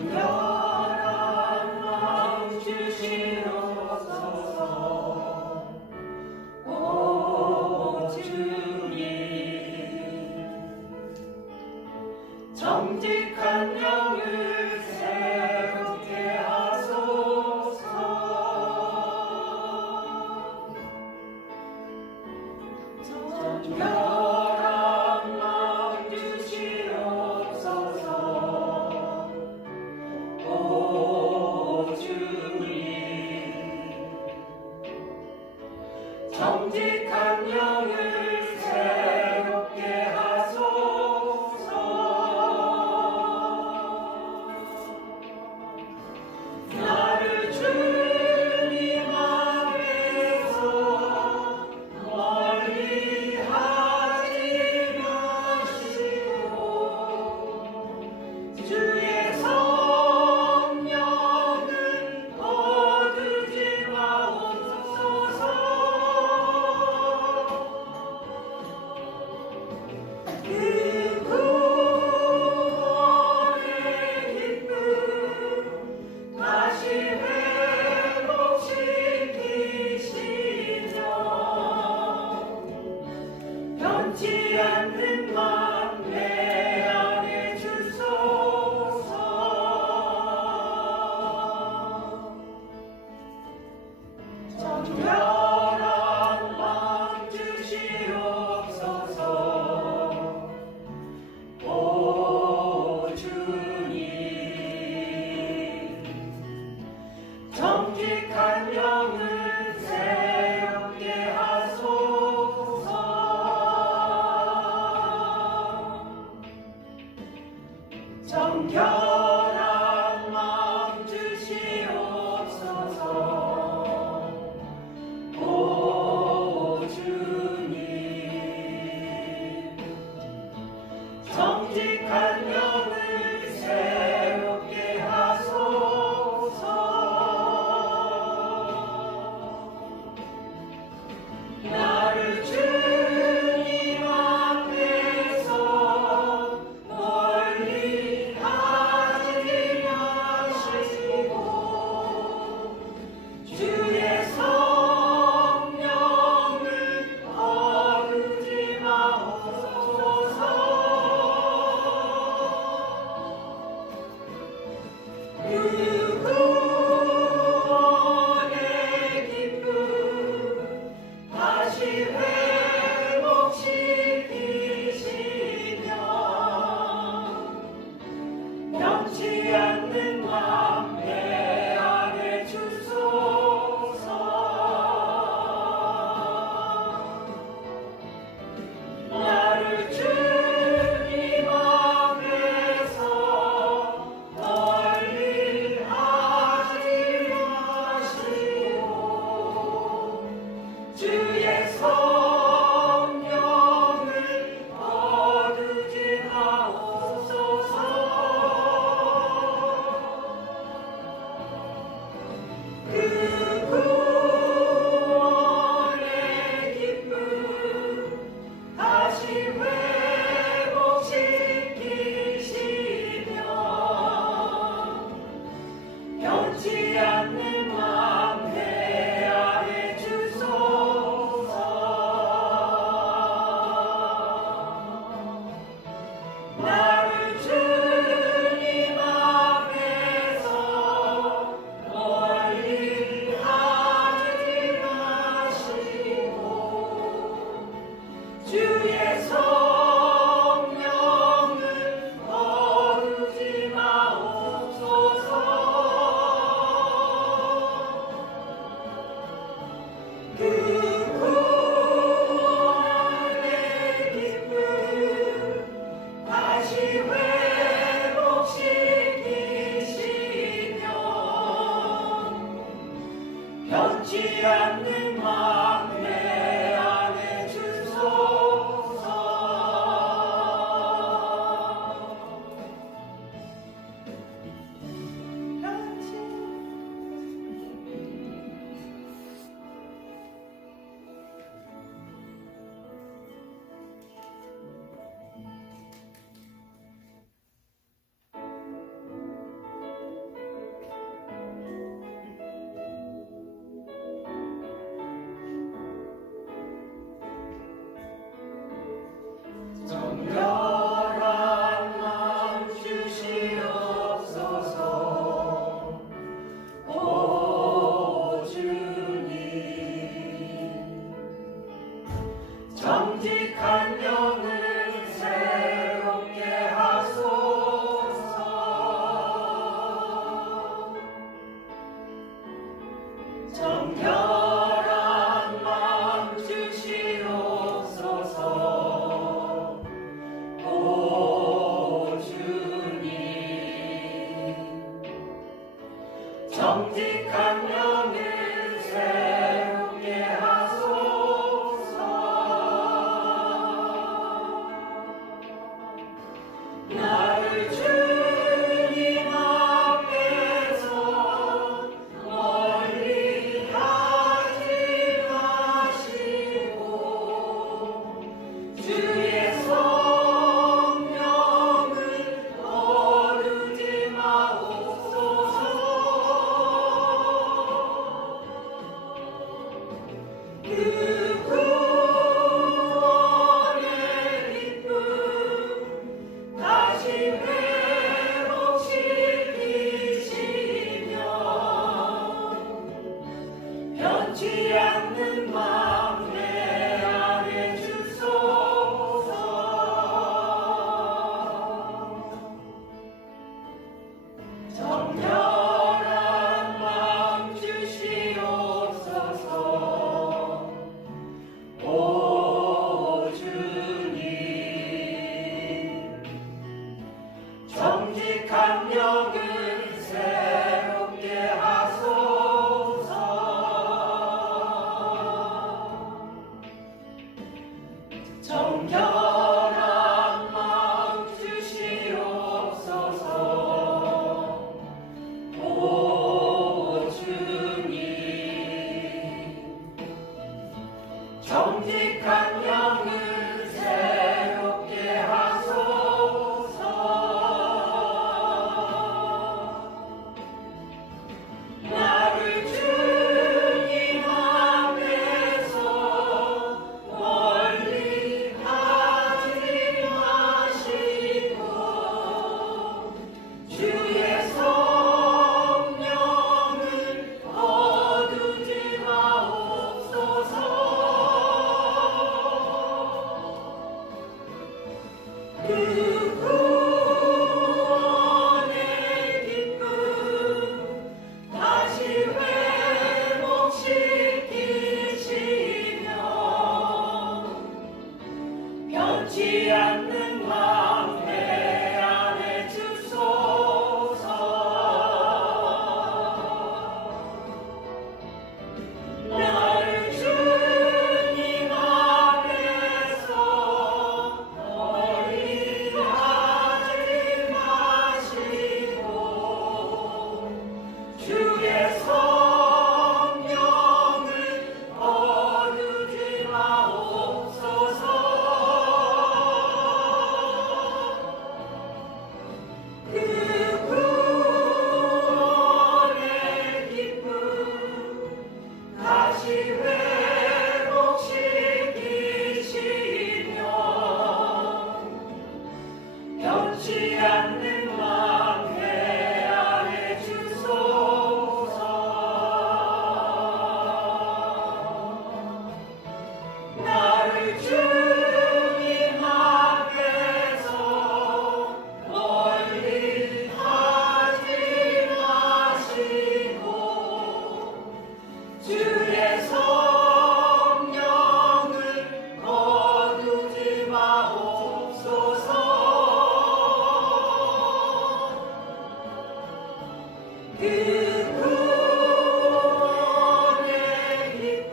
정결한 마음 주시옵소서. 오 주님, 정직한 영을 새롭게 하소서. 정결한 마음 주시옵소서. 오 주님, 정직한 영을 새롭게 하소서. 나를 주님 앞에서 멀리 하지 마시고 주의 성령을 거두지 마옵소서. 그 구원의 기쁨 다시 회복시키시며 변치 않는 맘 내 안에 주소서. 정결한 마음 주시옵소서. 오 주님, 정직한 영을 새롭게 하소서. 정결한 마음 주시옵소서. 오 주님, 정직한 영을 새롭게 하소서. 나를 주님 앞에서 멀리 하지 마시고 주의 성령을 거두지 마옵소서. 그 구원의 기쁨 다시 회복시키시며 변치 않는 맘 내 안에 주소서. 나를 주님 앞에서 멀리 하지 마시고 주의 성령을 거두지 마옵소서. 그 구원의 기쁨 다시 회복시키시며 변치 않는 맘 내 안에 주소서. 나를 주님 앞에서 멀리 하지 마시고 주의 성령을 거두지 마옵소서. 그 구원의 기쁨 다시 회복시키시며 변치 않는 맘 내 안에 주소서. 정직한 영을 새롭게 하소서. 나를 주님 앞에서 멀리 하지 마시고 주의 성령을 거두지 마옵소서. 그 구원의 기쁨 다시 회복시키시며 변치 않는 마음 내 안에 주소서. 정결한 마음 주시옵소서. 오 주님, 정직한 영을 새롭게 하소서. 정결한 마음 주시옵소서. 오 주님, 정직한 영을 새롭게 하소서. 나를 주님 앞에서 멀리 하지 마시고 주의 성령을 거두지 마옵소서. 그 구원의 기쁨 다시 회복시키시며 변치 않는 마음 내 안에 주소서. 나를 주님 앞에서 멀리 하지 마시고 주의 성령을 거두지 마옵소서. 그 구원의 기쁨 다시 회복시키시며 변치 않는 마음 내 안에 주소서. 나를 주님 앞에서 멀리 하지 마시고 주의 성령을 거두지 마옵소서. 그 구원의 기쁨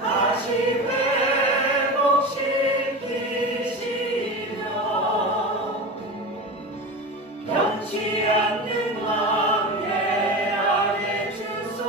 다시 회복시키시며 변치 않는 마음 내 안에 주소서.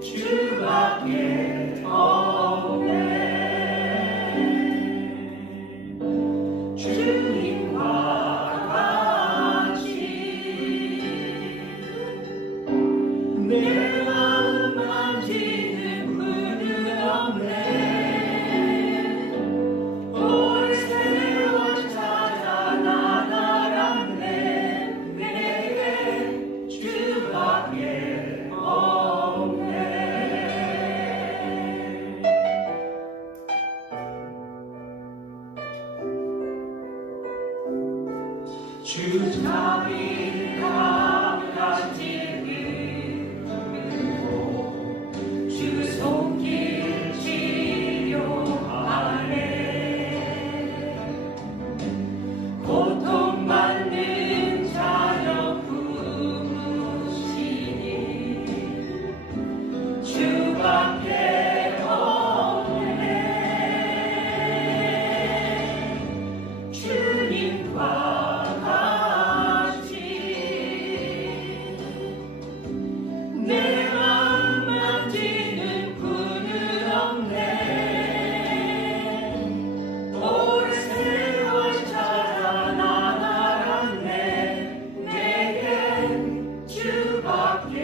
주밖에 없네. 주 자비 감가지를 이루고 주 손길 치료하네. 고통받는 자녀 부르시니 주밖에 없네. 주님과 같이 내 맘 만지는 분은 없네. 오랜 세월 찾아 나아갔네. 내겐 주밖에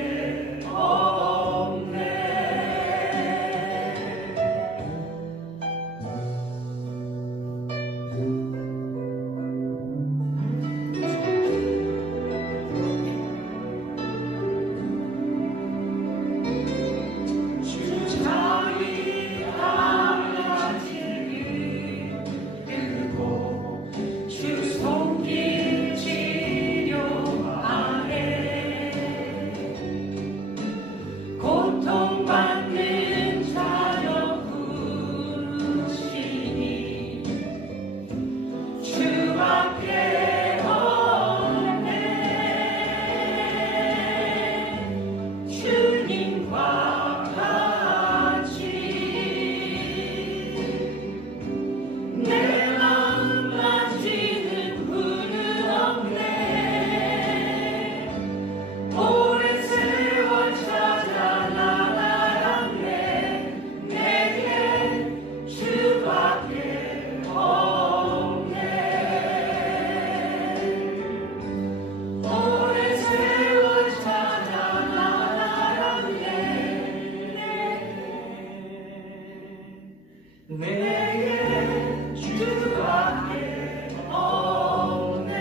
없네. 주 자비 감가지를 이루고 주 손길 치료하네. 고통받는 자녀 부르시니 주밖에 없네. 주님과 같이 내 맘 만지는 분은 없네. 오랜 세월 찾아 나아갔네. 내겐 주밖에 없네. 오랜 세월 찾아 나아갔네. 내겐 주밖에 없네.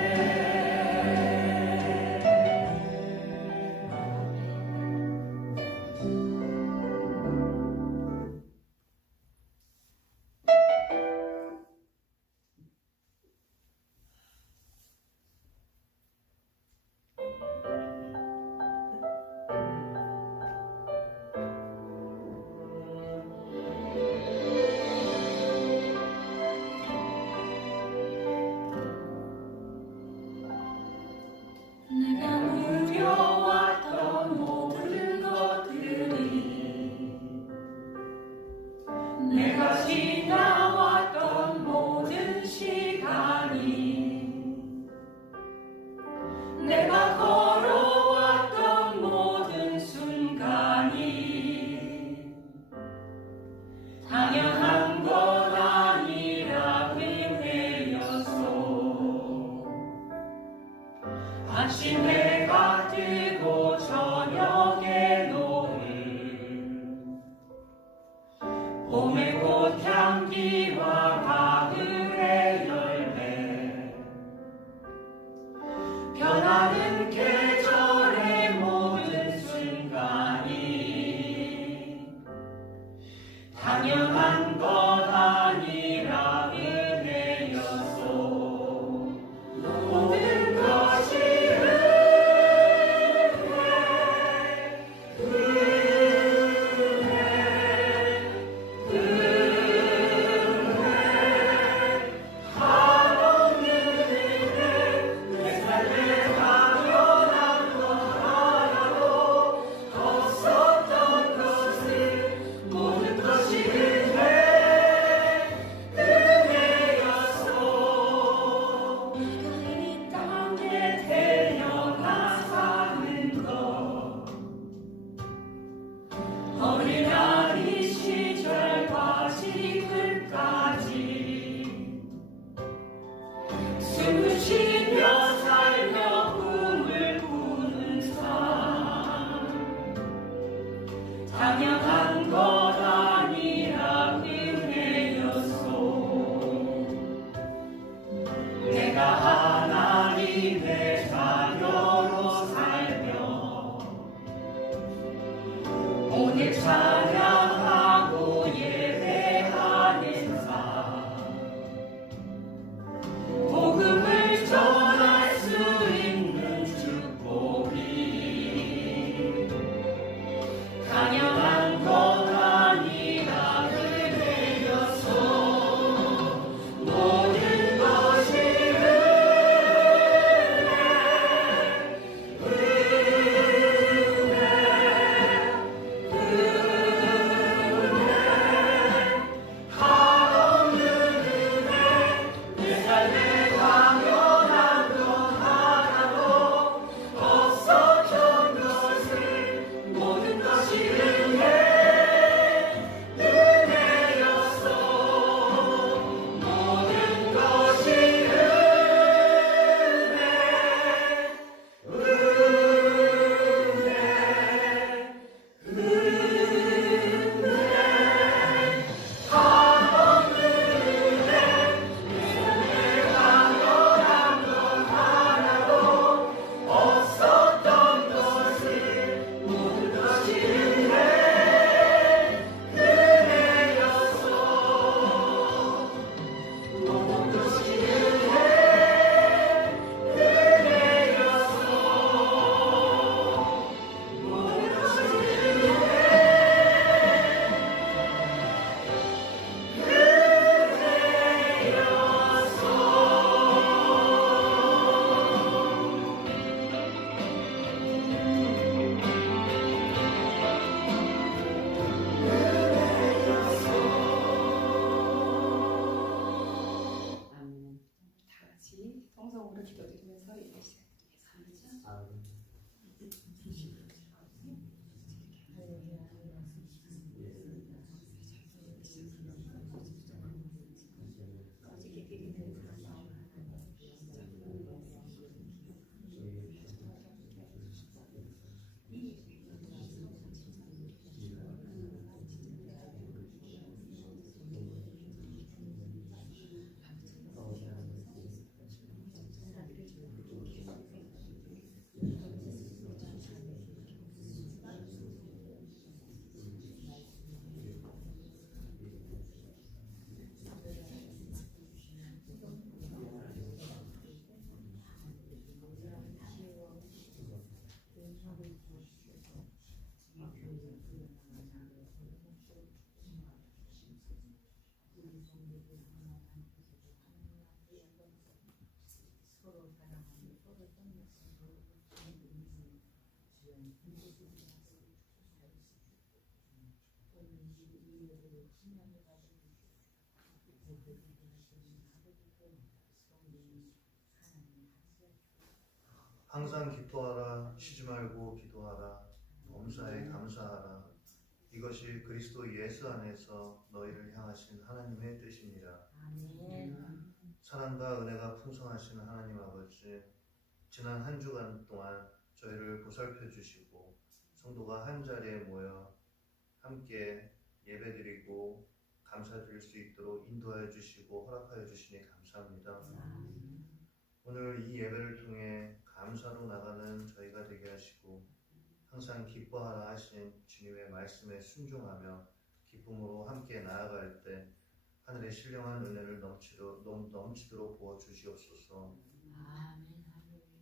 내가 누려왔던 모든 것들이, 내가 지나왔던 모든 시간이, 내가 걸어왔던 모든 순간이 당연한 것 아니라 은혜였소. 아침 해가 뜨고 저녁에 노을, 봄의 꽃향기와 가을의 열매, 변하는 계절의 모든 순간이 당연한 것 아니라 은혜였소. 모든 것이 은혜, 은혜, 은혜. 기도드리면서 예배 시작드리겠습니다. 항상 기뻐하라, 쉬지 말고 기도하라, 범사에 감사하라. 이것이 그리스도 예수 안에서 너희를 향하신 하나님의 뜻입니다. 사랑과 은혜가 풍성하신 하나님 아버지, 지난 한 주간 동안 저희를 보살펴 주시고 성도가 한 자리에 모여 함께 예배드리고 감사드릴 수 있도록 인도하여 주시고 허락하여 주시니 감사합니다. 오늘 이 예배를 통해 감사로 나가는 저희가 되게 하시고 항상 기뻐하라 하신 주님의 말씀에 순종하며 기쁨으로 함께 나아갈 때 하늘의 신령한 은혜를 넘치도록 부어주시옵소서.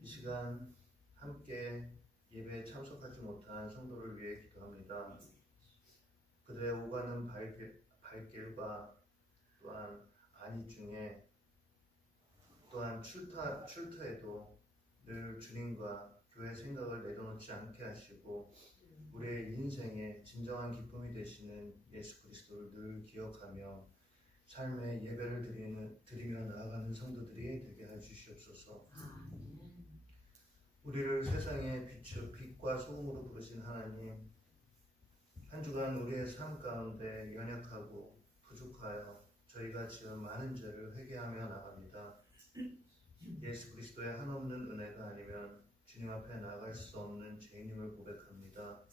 이 시간 함께 예배에 참석하지 못한 성도를 위해 기도합니다. 그들의 오가는 발길과 또한 안위 중에 또한 출터에도 늘 주님과 교회 생각을 내려놓지 않게 하시고 우리의 인생의 진정한 기쁨이 되시는 예수 그리스도를 늘 기억하며 삶의 예배를 드리며 나아가는 성도들이 되게 해 주시옵소서. 우리를 세상의 빛과 소금으로 부르신 하나님, 한 주간 우리의 삶 가운데 연약하고 부족하여 저희가 지은 많은 죄를 회개하며 나갑니다. 예수 그리스도의 한없는 은혜가 아니면 주님 앞에 나갈 수 없는 죄인임을 고백합니다.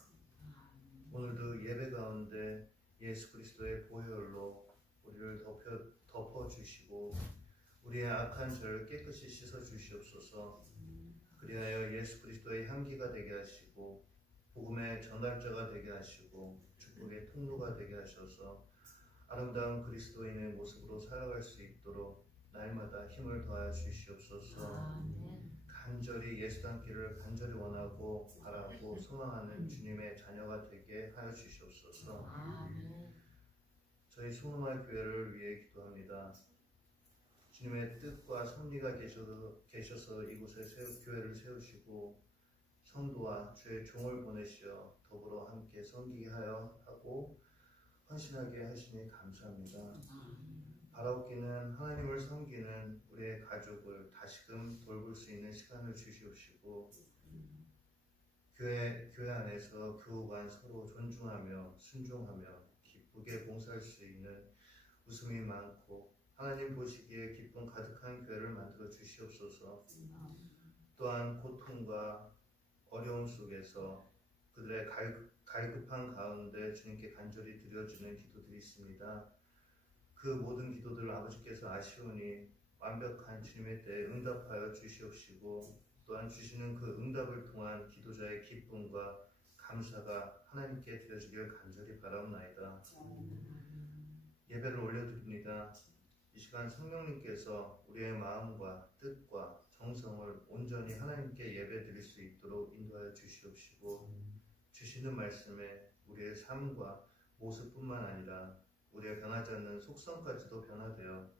오늘도 예배 가운데 예수 그리스도의 보혈로 우리를 덮어주시고 우리의 악한 죄를 깨끗이 씻어주시옵소서. 그리하여 예수 그리스도의 향기가 되게 하시고 복음의 전달자가 되게 하시고 축복의 통로가 되게 하셔서 아름다운 그리스도인의 모습으로 살아갈 수 있도록 날마다 힘을 더하여 주시옵소서. 간절히 예수 닮기를 간절히 원하고 바라고 소망하는 주님의 자녀가 되게 하여 주시옵소서. 저희 소노말 교회를 위해 기도합니다. 주님의 뜻과 섭리가 계셔서 이곳에 교회를 세우시고 성도와 주의 종을 보내시어 더불어 함께 섬기게 하고 헌신하게 하시니 감사합니다. 바라옵기는 하나님을 섬기는 우리의 가족을 다시금 돌볼 수 있는 시간을 주시옵시고 교회 안에서 교우간 서로 존중하며 순종하며 기쁘게 봉사할 수 있는 웃음이 많고 하나님 보시기에 기쁨 가득한 교회를 만들어 주시옵소서. 또한 고통과 어려움 속에서 그들의 갈급한 가운데 주님께 간절히 드려지는 기도들이 있습니다. 그 모든 기도들을 아버지께서 아시오니 완벽한 주님의 때에 응답하여 주시옵시고 또한 주시는 그 응답을 통한 기도자의 기쁨과 감사가 하나님께 드려지길 간절히 바라옵나이다. 예배를 올려드립니다. 이 시간 성령님께서 우리의 마음과 뜻과 정성을 온전히 하나님께 예배드릴 수 있도록 인도하여 주시옵시고 주시는 말씀에 우리의 삶과 모습뿐만 아니라 우리의 변하지 않는 속성까지도 변화되어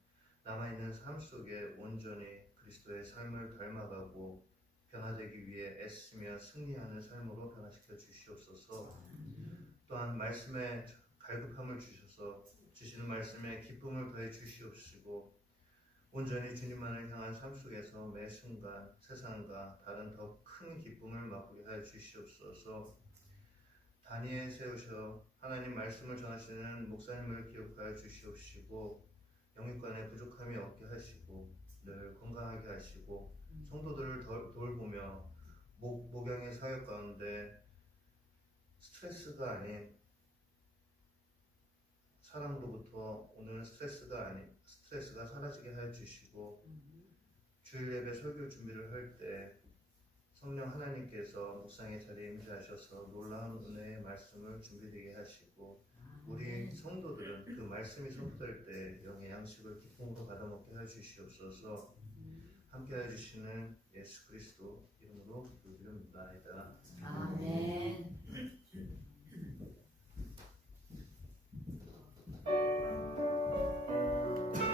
남아있는 삶 속에 온전히 그리스도의 삶을 닮아가고 변화되기 위해 애쓰며 승리하는 삶으로 변화시켜 주시옵소서. 또한 말씀에 갈급함을 주셔서 주시는 말씀에 기쁨을 더해 주시옵시고 온전히 주님만을 향한 삶 속에서 매 순간 세상과 다른 더 큰 기쁨을 맛보게 하여 주시옵소서. 단위에 세우셔 하나님 말씀을 전하시는 목사님을 기억하여 주시옵시고 영육간의 부족함이 없게 하시고 늘 건강하게 하시고 성도들을 돌보며 목양의 사역 가운데 스트레스가 아닌 사랑으로부터 오는 스트레스가 사라지게 하여 주시고 주일 예배 설교 준비를 할 때 성령 하나님께서 묵상의 자리에 임재하셔서 놀라운 은혜의 말씀을 준비되게 하시고 우리 성도들은 그 말씀이 선포될 때 영의 양식을 기쁨으로 받아먹게 해 주시옵소서. 함께 해주시는 예수 그리스도 이름으로 기도드립니다. 아멘.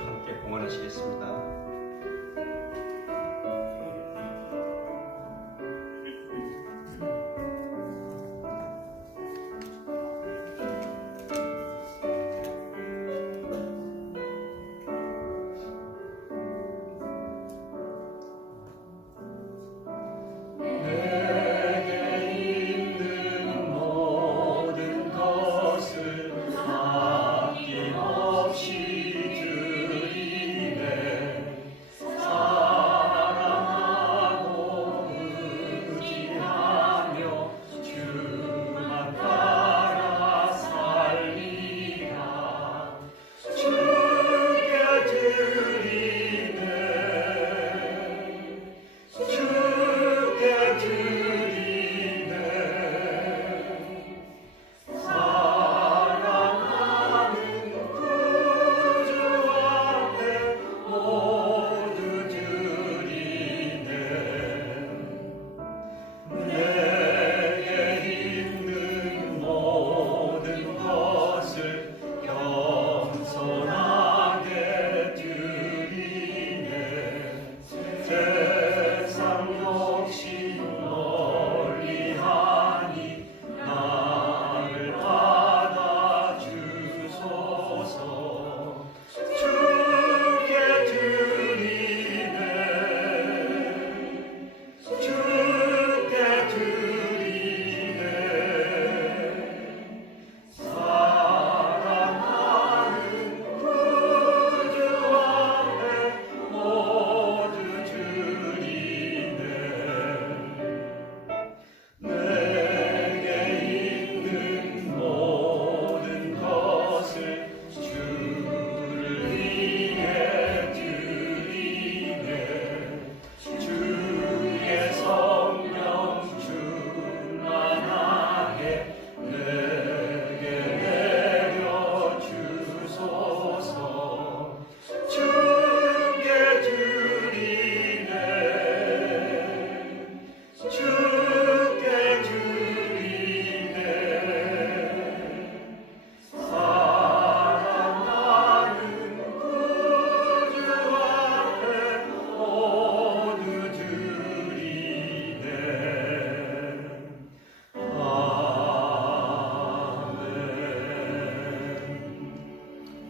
함께 공헌하시겠습니다.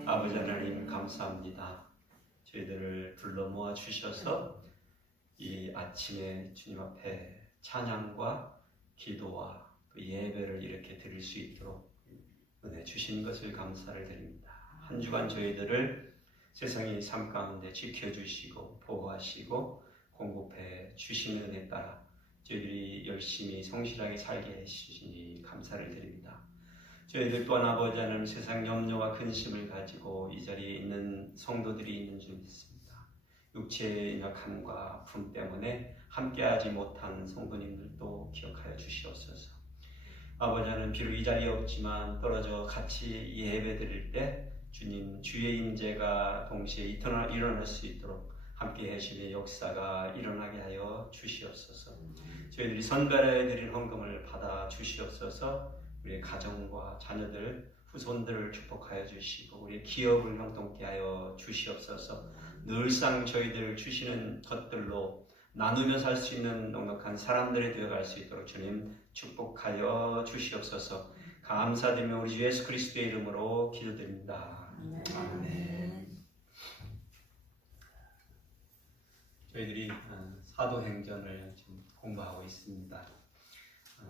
아버지 하나님 감사합니다. 저희들을 불러 모아 주셔서 이 아침에 주님 앞에 찬양과 기도와 그 예배를 이렇게 드릴 수 있도록 은혜 주신 것을 감사를 드립니다. 한 주간 저희들을 세상의 삶 가운데 지켜주시고 보호하시고 공급해 주시는 은혜 따라 저희들이 열심히 성실하게 살게 해주시니 감사를 드립니다. 저희들 또한 아버지 하나님 세상 염려와 근심을 가지고 이 자리에 있는 성도들이 있는 줄 믿습니다. 육체의 약함과 아픔 때문에 함께하지 못한 성도님들도 기억하여 주시옵소서. 아버지 하나님 비록 이 자리에 없지만 떨어져 같이 예배 드릴 때 주님 주의 임재가 동시에 일어날 수 있도록 함께 하시는 역사가 일어나게 하여 주시옵소서. 저희들이 선별해 드린 헌금을 받아 주시옵소서. 우리의 가정과 자녀들, 후손들을 축복하여 주시고 우리의 기업을 형통케 하여 주시옵소서. 늘상 저희들 주시는 것들로 나누며 살 수 있는 넉넉한 사람들이 되어갈 수 있도록 주님 축복하여 주시옵소서. 감사드리며 우리 주 예수 그리스도의 이름으로 기도드립니다. 아멘. 저희들이 사도행전을 지금 공부하고 있습니다.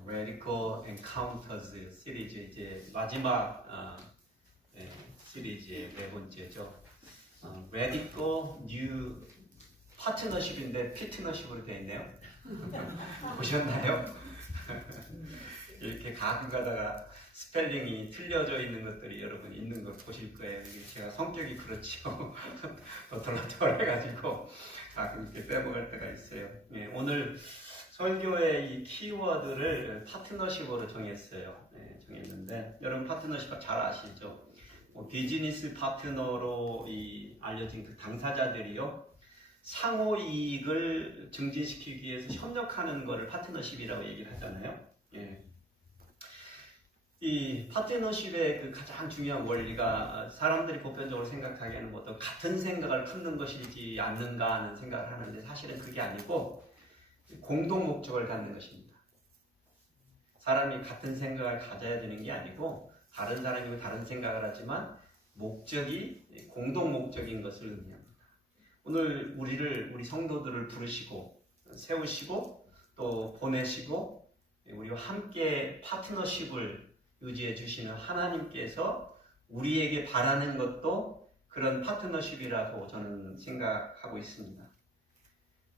Radical Encounters 시리즈 이제 마지막 시리즈의 네 번째죠. Radical New Partnership인데 피트너십으로 되어 있네요. 보셨나요? 이렇게 가끔 가다가 스펠링이 틀려져 있는 것들이 여러분 있는 걸 보실 거예요. 제가 성격이 그렇죠. 어떨어떨해가지고 가끔 이렇게 빼먹을 때가 있어요. 네, 오늘 설교의 이 키워드를 파트너십으로 정했어요. 네, 정했는데 여러분 파트너십 잘 아시죠? 비즈니스 파트너로 알려진 그 당사자들이요. 상호 이익을 증진시키기 위해서 협력하는 것을 파트너십이라고 얘기를 하잖아요. 예. 이 파트너십의 그 가장 중요한 원리가 사람들이 보편적으로 생각하기에는 어떤 같은 생각을 품는 것이지 않는가 하는 생각을 하는데 사실은 그게 아니고 공동 목적을 갖는 것입니다. 사람이 같은 생각을 가져야 되는 게 아니고 다른 사람이 다른 생각을 하지만 목적이 공동 목적인 것을 의미합니다. 오늘 우리 성도들을 부르시고 세우시고 또 보내시고 우리와 함께 파트너십을 유지해 주시는 하나님께서 우리에게 바라는 것도 그런 파트너십이라고 저는 생각하고 있습니다.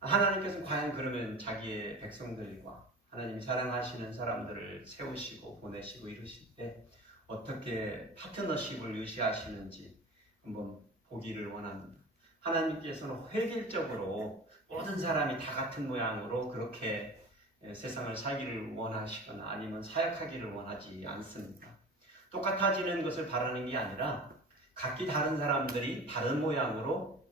하나님께서는 과연 그러면 자기의 백성들과 하나님이 사랑하시는 사람들을 세우시고 보내시고 이루실 때 어떻게 파트너십을 유지하시는지 한번 보기를 원합니다. 하나님께서는 획일적으로 모든 사람이 다 같은 모양으로 그렇게 세상을 살기를 원하시거나 아니면 사역하기를 원하지 않습니다. 똑같아지는 것을 바라는 게 아니라 각기 다른 사람들이 다른 모양으로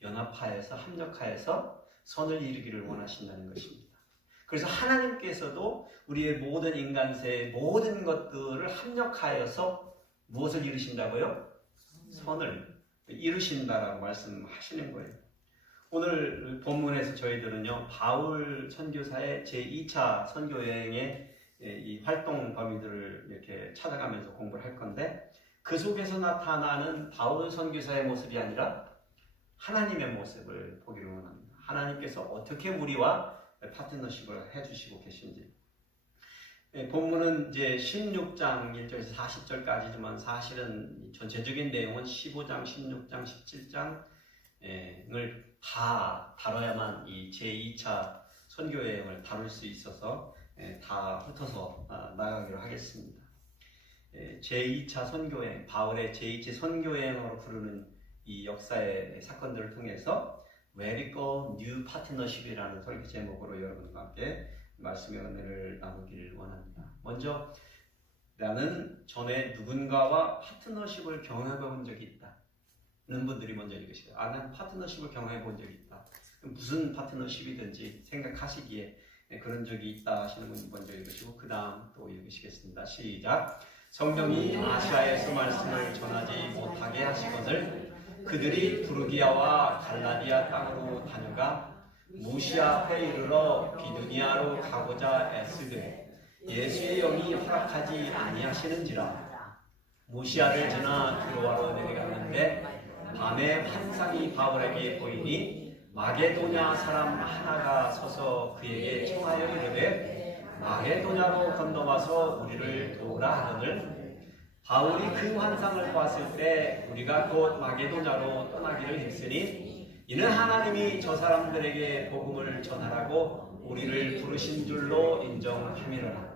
연합하여서 합력하여서 선을 이루기를 원하신다는 것입니다. 그래서 하나님께서도 우리의 모든 인간세의 모든 것들을 합력하여서 무엇을 이루신다고요? 선을 이루신다라고 말씀하시는 거예요. 오늘 본문에서 저희들은요, 바울 선교사의 제2차 선교 여행의 이 활동 범위들을 이렇게 찾아가면서 공부를 할 건데, 그 속에서 나타나는 바울 선교사의 모습이 아니라 하나님의 모습을 보기를 원합니다. 하나님께서 어떻게 우리와 파트너십을 해주시고 계신지. 본문은 이제 16장 1절에서 40절까지지만 사실은 전체적인 내용은 15장, 16장, 17장을 다 다뤄야만 이 제2차 선교여행을 다룰 수 있어서 다 훑어서 나가기로 하겠습니다. 제2차 선교여행, 바울의 제2차 선교여행으로 부르는 이 역사의 사건들을 통해서 Radical New Partnership이라는 설교 제목으로 여러분과 함께 말씀의 은혜를 나누기를 원합니다. 먼저 나는 전에 누군가와 파트너십을 경험해 본 적이 있다 는 분들이 먼저 읽으시고요. 난 파트너십을 경험해 본 적이 있다. 무슨 파트너십이든지 생각하시기에 그런 적이 있다 하시는 분이 먼저 읽으시고 그 다음 또 읽으시겠습니다. 시작. 성령이 아시아에서 말씀을 전하지 못하게 하시거늘 그들이 부르기아와 갈라디아 땅으로 다녀가 무시아 앞에 이르러 비두니아로 가고자 애쓰되 예수의 영이 허락하지 아니하시는지라. 무시아를 지나 드로아로 내려갔는데 밤에 환상이 바울에게 보이니 마게도냐 사람 하나가 서서 그에게 청하여 이르되 마게도냐로 건너와서 우리를 도우라 하거늘 바울이 그 환상을 보았을 때 우리가 곧 마게도냐로 떠나기를 힘쓰니 이는 하나님이 저 사람들에게 복음을 전하라고 우리를 부르신 줄로 인정함이로라.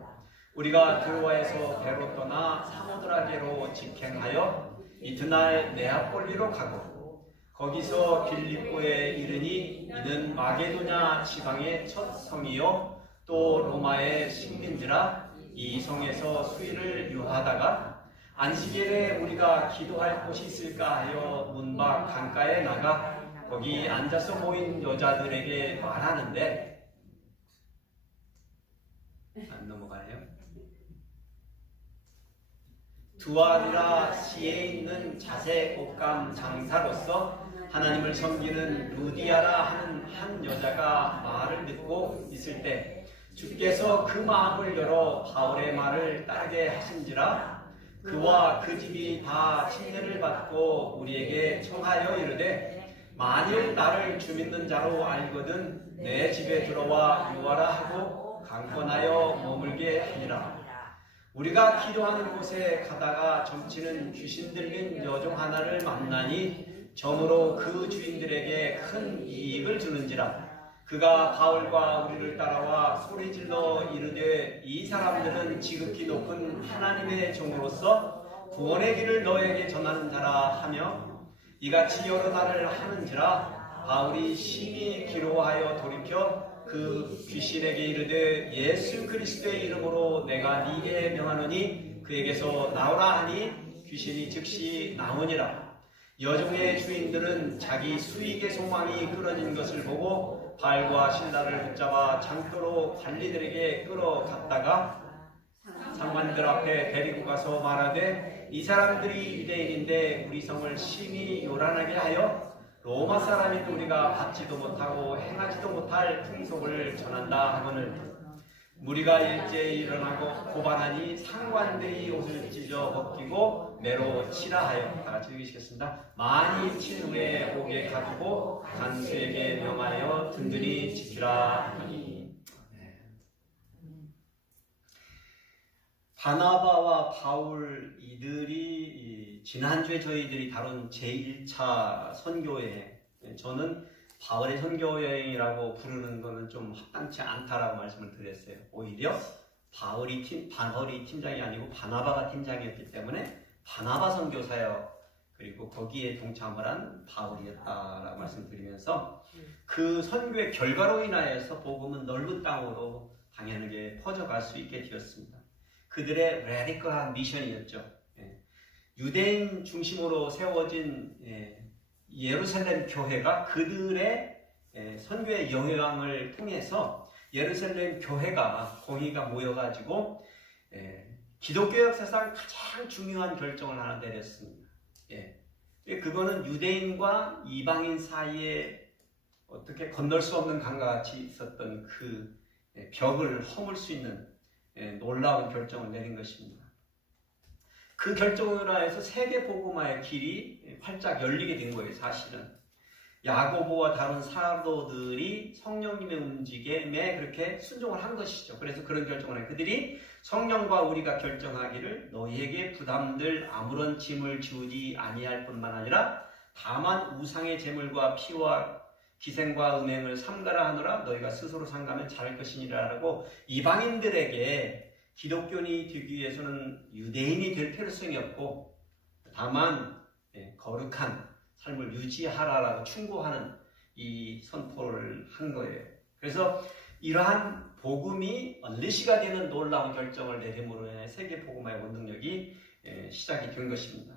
우리가 드로아에서 배로 떠나 사모드라게로 직행하여 이튿날 네아폴리로 가고 거기서 빌립보에 이르니 이는 마게도냐 지방의 첫 성이요 또 로마의 식민지라. 이 성에서 수일을 유하다가 안식일에 우리가 기도할 곳이 있을까 하여 문밖 강가에 나가 거기 앉아서 모인 여자들에게 말하는데 안 넘어가네요. 두아리라 시에 있는 자색 옷감 장사로서 하나님을 섬기는 루디아라 하는 한 여자가 말을 듣고 있을 때 주께서 그 마음을 열어 바울의 말을 따르게 하신지라. 그와 그 집이 다 침례를 받고 우리에게 청하여 이르되 만일 나를 주 믿는 자로 알거든 내 집에 들어와 유하라 하고 강권하여 머물게 하리라. 우리가 기도하는 곳에 가다가 점치는 귀신 들린 여종 하나를 만나니 점으로 그 주인들에게 큰 이익을 주는지라. 그가 바울과 우리를 따라와 소리질러 이르되 이 사람들은 지극히 높은 하나님의 종으로서 구원의 길을 너에게 전하는 자라 하며 이같이 여러 날을 하는지라. 바울이 심히 기로하여 돌이켜 그 귀신에게 이르되 예수 그리스도의 이름으로 내가 네게 명하노니 그에게서 나오라 하니 귀신이 즉시 나오니라. 여종의 주인들은 자기 수익의 소망이 끊어진 것을 보고 바울과 실라를 붙잡아 장터로 관리들에게 끌어갔다가 상관들 앞에 데리고 가서 말하되 이 사람들이 유대인인데 우리 성을 심히 요란하게 하여 로마 사람인 우리가 받지도 못하고 행하지도 못할 풍속을 전한다 하거늘. 무리가 일제히 일어나고 고발하니 상관들이 옷을 찢어 벗기고 매로 치라 하여. 다 같이 읽으시겠습니다. 많이 친 후에 옥에 가두고 간수에게 명하여 든든히 지키라 하니. 바나바와 바울 이들이 지난주에 저희들이 다룬 제1차 선교여행, 저는 바울의 선교여행이라고 부르는 것은 좀 합당치 않다라고 말씀을 드렸어요. 오히려 바울이 팀장이 아니고 바나바가 팀장이었기 때문에 바나바 선교사역, 그리고 거기에 동참을 한 바울이었다라고 말씀드리면서 그 선교의 결과로 인하여서 복음은 넓은 땅으로 당연하게 퍼져갈 수 있게 되었습니다. 그들의 레디컬한 미션이었죠. 유대인 중심으로 세워진 예루살렘 교회가 그들의 선교의 영향을 통해서 예루살렘 교회가 공의가 모여가지고 기독교 역사상 가장 중요한 결정을 하나 내렸습니다. 그거는 유대인과 이방인 사이에 어떻게 건널 수 없는 강과 같이 있었던 그 벽을 허물 수 있는 놀라운 결정을 내린 것입니다. 그 결정으로 해서 세계 복음화의 길이 활짝 열리게 된 거예요. 사실은 야고보와 다른 사도들이 성령님의 움직임에 그렇게 순종을 한 것이죠. 그래서 그런 결정을 해요. 그들이 성령과 우리가 결정하기를 너희에게 부담될 아무런 짐을 지우지 아니할 뿐만 아니라 다만 우상의 제물과 피와 기생과 음행을 삼가라 하노라. 너희가 스스로 삼가면 잘할 것이니라라고 이방인들에게 기독교인이 되기 위해서는 유대인이 될 필요성이 없고 다만 거룩한 삶을 유지하라라고 충고하는 이 선포를 한 거예요. 그래서 이러한 복음이 언리시가 되는 놀라운 결정을 내림으로 인해 세계 복음화의 원동력이 시작이 된 것입니다.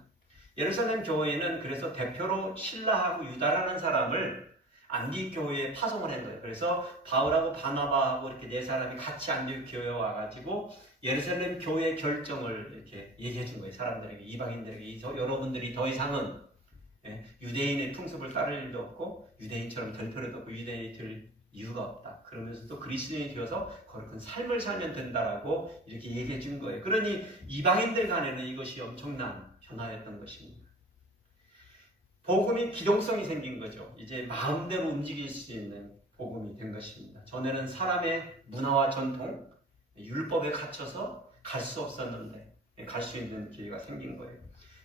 예루살렘 교회는 그래서 대표로 실라하고 유다라는 사람을 안디옥 교회에 파송을 한 거예요. 그래서 바울하고 바나바하고 이렇게 네 사람이 같이 안디옥 교회에 와가지고 예루살렘 교회의 결정을 이렇게 얘기해 준 거예요. 사람들에게, 이방인들에게. 여러분들이 더 이상은 유대인의 풍습을 따를 일도 없고 유대인처럼 될 필요도 없고 유대인이 될 이유가 없다. 그러면서 또 그리스도인이 되어서 거룩한 삶을 살면 된다라고 이렇게 얘기해 준 거예요. 그러니 이방인들 간에는 이것이 엄청난 변화였던 것입니다. 복음이 기동성이 생긴 거죠. 이제 마음대로 움직일 수 있는 복음이 된 것입니다. 전에는 사람의 문화와 전통, 율법에 갇혀서 갈 수 없었는데 갈 수 있는 기회가 생긴 거예요.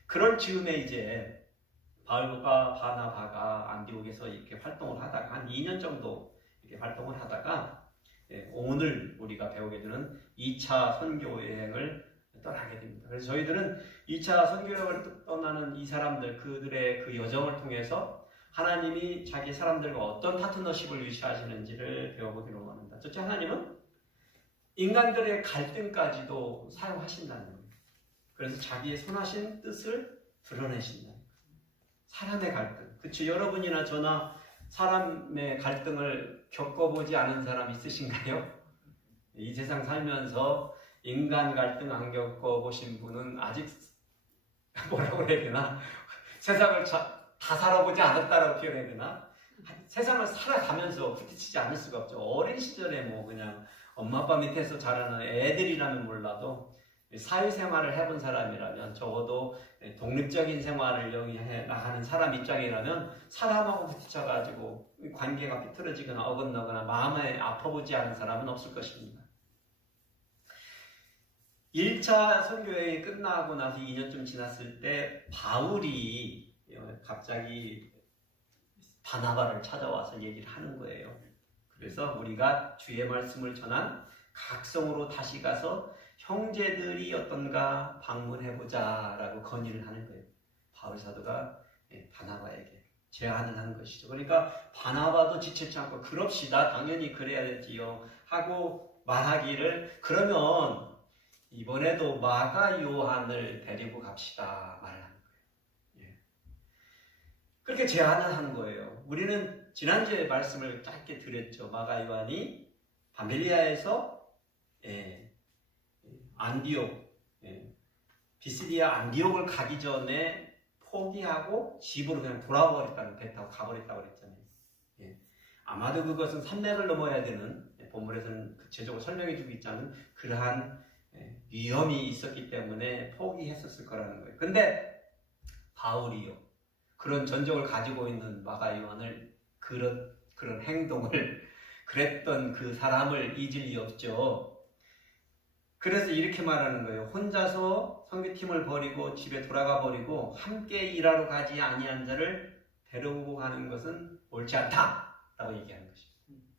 그런 즈음에 이제 바울과 바나바가 안디옥에서 이렇게 활동을 하다가 한 2년 정도 이렇게 활동을 하다가 오늘 우리가 배우게 되는 2차 선교 여행을 떠나게 됩니다. 그래서 저희들은 2차 선교 여행을 떠나는 이 사람들, 그들의 그 여정을 통해서 하나님이 자기 사람들과 어떤 파트너십을 유지하시는지를 배워보기로 합니다. 첫째, 하나님은 인간들의 갈등까지도 사용하신다는 거예요. 그래서 자기의 선하신 뜻을 드러내신다는 거예요. 사람의 갈등. 그렇죠. 여러분이나 저나 사람의 갈등을 겪어보지 않은 사람 있으신가요? 이 세상 살면서 인간 갈등 안 겪어보신 분은 아직 뭐라고 해야 되나? 세상을 다 살아보지 않았다라고 표현해야 되나? 세상을 살아가면서 부딪히지 않을 수가 없죠. 어린 시절에 뭐 그냥 엄마 아빠 밑에서 자라는 애들이라면 몰라도 사회생활을 해본 사람이라면 적어도 독립적인 생활을 영위해 나가는 사람 입장이라면 사람하고 부딪혀가지고 관계가 삐뚤어지거나 어긋나거나 마음에 아파보지 않은 사람은 없을 것입니다. 1차 선교여행이 끝나고 나서 2년쯤 지났을 때 바울이 갑자기 바나바를 찾아와서 얘기를 하는 거예요. 그래서 우리가 주의 말씀을 전한 각 성으로 다시 가서 형제들이 어떤가 방문해보자 라고 건의를 하는 거예요. 바울 사도가 바나바에게 제안을 하는 것이죠. 그러니까 바나바도 지체치 않고 그럽시다, 당연히 그래야 되지요 하고 말하기를, 그러면 이번에도 마가 요한을 데리고 갑시다 말을 하는 거예요. 그렇게 제안을 하는 거예요. 우리는 지난주에 말씀을 짧게 드렸죠. 마가 요한이 바멜리아에서 안디옥, 비시디아 안디옥을 가기 전에 포기하고 집으로 그냥 돌아버렸다는, 배 타고 가버렸다고 그랬잖아요. 아마도 그것은 산맥을 넘어야 되는, 본문에서는 구체적으로 설명해 주고 있지 않은 그러한 위험이 있었기 때문에 포기했었을 거라는 거예요. 근데 바울이요, 그런 전적을 가지고 있는 마가 요한을 그런 행동을 그랬던 그 사람을 잊을 리 없죠. 그래서 이렇게 말하는 거예요. 혼자서 선교팀을 버리고 집에 돌아가 버리고 함께 일하러 가지 아니한 자를 데려오고 가는 것은 옳지 않다라고 얘기하는 것입니다.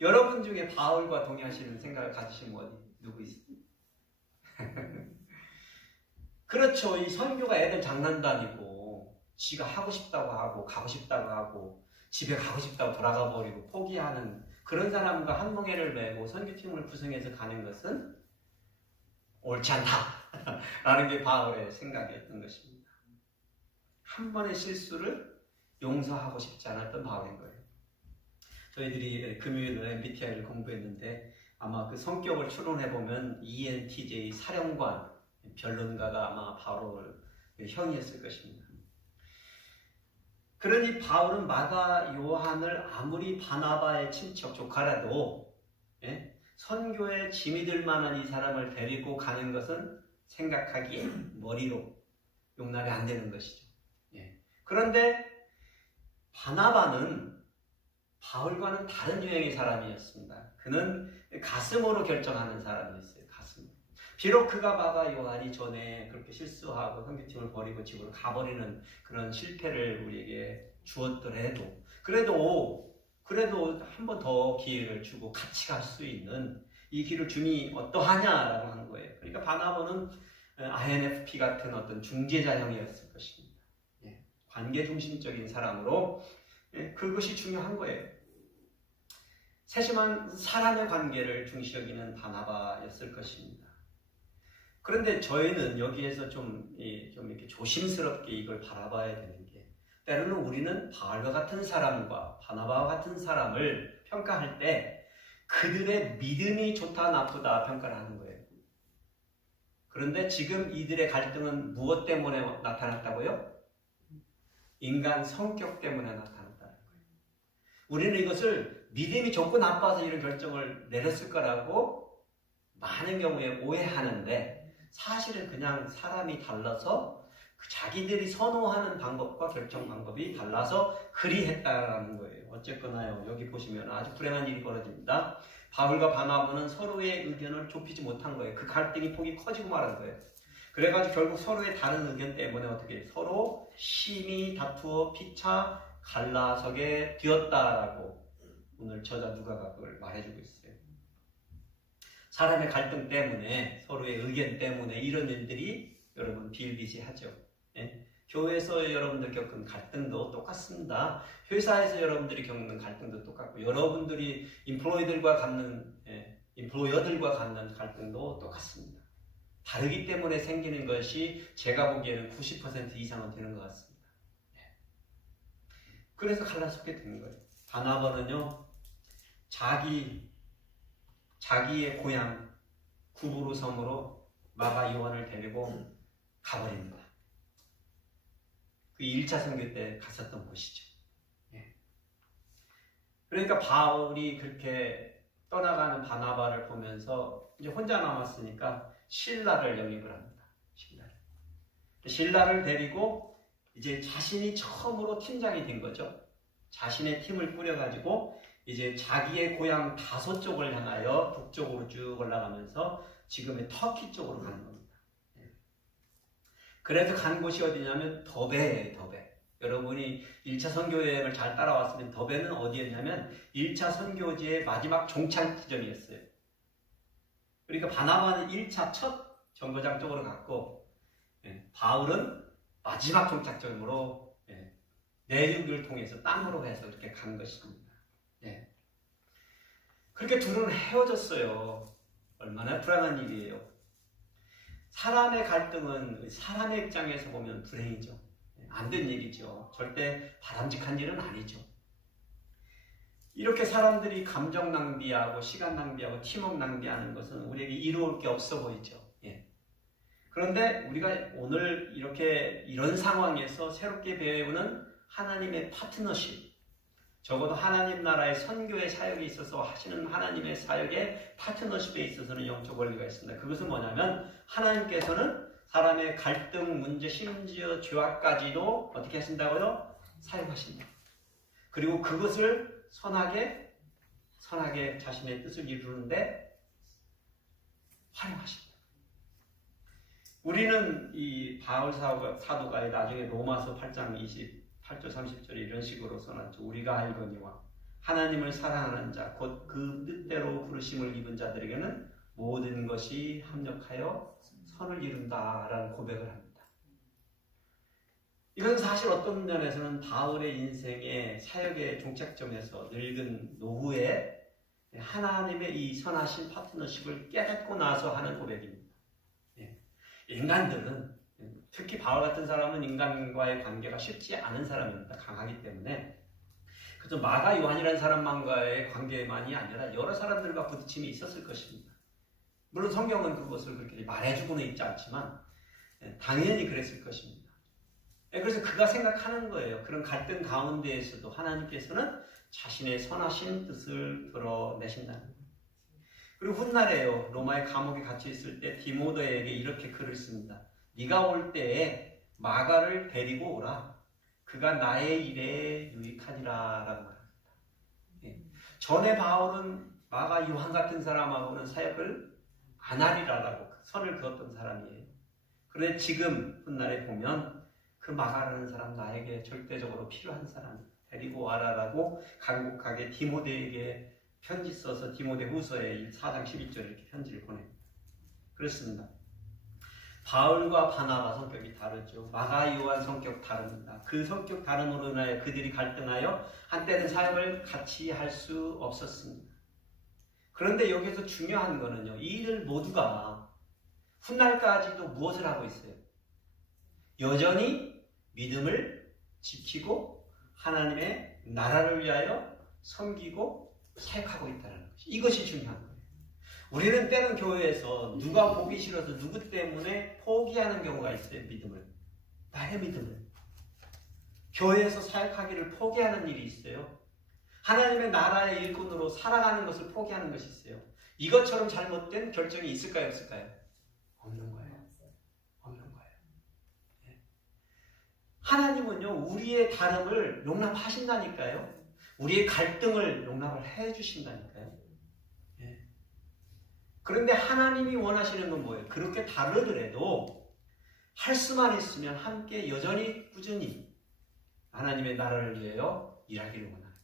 여러분 중에 바울과 동의하시는 생각을 가지신 분이 누구 있어요? 그렇죠. 이 선교가 애들 장난도 지가 하고 싶다고 하고 가고 싶다고 하고 집에 가고 싶다고 돌아가 버리고 포기하는 그런 사람과 한 뭉에를 메고 선교팀을 구성해서 가는 것은 옳지 않다라는 게 바울의 생각이었던 것입니다. 한 번의 실수를 용서하고 싶지 않았던 바울인 거예요. 저희들이 금요일에 MBTI를 공부했는데 아마 그 성격을 추론해보면 ENTJ 사령관 변론가가 아마 바울 형이었을 것입니다. 그러니 바울은 마가 요한을 아무리 바나바의 친척 조카라도 선교에 짐이 들 만한 이 사람을 데리고 가는 것은 생각하기에 머리로 용납이 안 되는 것이죠. 그런데 바나바는 바울과는 다른 유형의 사람이었습니다. 그는 가슴으로 결정하는 사람이었어요. 가슴으로. 비록 그가 마가 요한이 전에 그렇게 실수하고 선교팀을 버리고 집으로 가버리는 그런 실패를 우리에게 주었더라도 그래도 한 번 더 기회를 주고 같이 갈 수 있는 이 길을 줌이 어떠하냐라고 하는 거예요. 그러니까 바나바는 INFP 같은 어떤 중재자형이었을 것입니다. 관계 중심적인 사람으로 그것이 중요한 거예요. 세심한 사람의 관계를 중시 여기는 바나바였을 것입니다. 그런데 저희는 여기에서 좀 이렇게 조심스럽게 이걸 바라봐야 되는 게, 때로는 우리는 바울과 같은 사람과 바나바와 같은 사람을 평가할 때 그들의 믿음이 좋다 나쁘다 평가를 하는 거예요. 그런데 지금 이들의 갈등은 무엇 때문에 나타났다고요? 인간 성격 때문에 나타났다는 거예요. 우리는 이것을 믿음이 좋고 나빠서 이런 결정을 내렸을 거라고 많은 경우에 오해하는데, 사실은 그냥 사람이 달라서 자기들이 선호하는 방법과 결정 방법이 달라서 그리했다라는 거예요. 어쨌거나요, 여기 보시면 아주 불행한 일이 벌어집니다. 바울과 바나바는 서로의 의견을 좁히지 못한 거예요. 그 갈등이 폭이 커지고 말한 거예요. 그래가지고 결국 서로의 다른 의견 때문에 어떻게 서로 심히 다투어 피차 갈라서게 되었다라고 오늘 저자 누가가 그걸 말해주고 있어요. 사람의 갈등 때문에, 서로의 의견 때문에 이런 일들이 여러분 비일비재하죠. 교회에서 여러분들 겪은 갈등도 똑같습니다. 회사에서 여러분들이 겪는 갈등도 똑같고, 여러분들이 임플로이어들과 갖는 갈등도 똑같습니다. 다르기 때문에 생기는 것이 제가 보기에는 90% 이상은 되는 것 같습니다. 그래서 갈라서게 된 거예요. 바나바는요, 자기의 고향 구브로 섬으로 마가 요한을 데리고 가버립니다. 그 1차 선교 때 갔었던 곳이죠. 그러니까 바울이 그렇게 떠나가는 바나바를 보면서 이제 혼자 남았으니까 실라를 영입을 합니다. 실라를 데리고 이제 자신이 처음으로 팀장이 된 거죠. 자신의 팀을 꾸려가지고 이제 자기의 고향 다소 쪽을 향하여 북쪽으로 쭉 올라가면서 지금의 터키 쪽으로 가는 겁니다. 그래서 간 곳이 어디냐면 더베예요. 더베. 여러분이 1차 선교 여행을 잘 따라왔으면 더베는 어디였냐면 1차 선교지의 마지막 종착 지점이었어요. 그러니까 바나바는 1차 첫 정거장 쪽으로 갔고 바울은 마지막 종착점으로 내륙을 통해서 땅으로 해서 이렇게 간 것입니다. 그렇게 둘은 헤어졌어요. 얼마나 불안한 일이에요. 사람의 갈등은 사람의 입장에서 보면 불행이죠. 안 된 일이죠. 절대 바람직한 일은 아니죠. 이렇게 사람들이 감정 낭비하고 시간 낭비하고 팀워크 낭비하는 것은 우리에게 이루어올 게 없어 보이죠. 그런데 우리가 오늘 이런 상황에서 새롭게 배우는 하나님의 파트너십, 적어도 하나님 나라의 선교의 사역에 있어서 하시는 하나님의 사역의 파트너십에 있어서는 영적 원리가 있습니다. 그것은 뭐냐면 하나님께서는 사람의 갈등, 문제, 심지어 죄악까지도 어떻게 하신다고요? 사용하신다. 그리고 그것을 선하게 자신의 뜻을 이루는데 활용하신다. 우리는 이 바울 사도가 나중에 로마서 8장 28절 30절에 이런 식으로 써놨죠. 우리가 알거니와 하나님을 사랑하는 자 곧 그 뜻대로 부르심을 입은 자들에게는 모든 것이 합력하여 선을 이룬다라는 고백을 합니다. 이건 사실 어떤 면에서는 바울의 인생의 사역의 종착점에서 늙은 노후에 하나님의 이 선하신 파트너십을 깨닫고 나서 하는 고백입니다. 인간들은, 특히 바울 같은 사람은 인간과의 관계가 쉽지 않은 사람입니다. 강하기 때문에. 그래서 마가 요한이라는 사람만과의 관계만이 아니라 여러 사람들과 부딪힘이 있었을 것입니다. 물론 성경은 그것을 그렇게 말해주고는 있지 않지만 당연히 그랬을 것입니다. 그래서 그가 생각하는 거예요. 그런 갈등 가운데에서도 하나님께서는 자신의 선하신 뜻을 드러내신다는 거예요. 그리고 훗날에요. 로마의 감옥에 갇혀 있을 때 디모데에게 이렇게 글을 씁니다. 네가 올 때에 마가를 데리고 오라. 그가 나의 일에 유익하니라 라고 말합니다. 전에 바울은 마가 요한 같은 사람하고는 사역을 안 하리라라고 선을 그었던 사람이에요. 그런데 지금 훗날에 보면 그 마가라는 사람 나에게 절대적으로 필요한 사람 데리고 와라라고 간곡하게 디모데에게 편지 써서 디모데 후서에 4장 11절에 이렇게 편지를 보냅니다. 그렇습니다. 바울과 바나바 성격이 다르죠. 마가 요한 성격 다릅니다. 그 성격 다름으로 인하여 그들이 갈등하여 한때는 사역을 같이 할 수 없었습니다. 그런데 여기서 중요한 거는요. 이들 모두가 훗날까지도 무엇을 하고 있어요? 여전히 믿음을 지키고 하나님의 나라를 위하여 섬기고 사역하고 있다는 것이 이것이 중요한 거예요. 우리는 때는 교회에서 누가 보기 싫어서 누구 때문에 포기하는 경우가 있어요. 믿음을. 나의 믿음을. 교회에서 사역하기를 포기하는 일이 있어요. 하나님의 나라의 일꾼으로 살아가는 것을 포기하는 것이 있어요. 이것처럼 잘못된 결정이 있을까요? 없을까요? 없는 거예요. 없는 거예요. 하나님은요. 우리의 다름을 용납하신다니까요. 우리의 갈등을 용납을 해주신다니까요. 그런데 하나님이 원하시는 건 뭐예요? 그렇게 다르더라도 할 수만 있으면 함께 여전히 꾸준히 하나님의 나라를 위하여 일하기를 원하는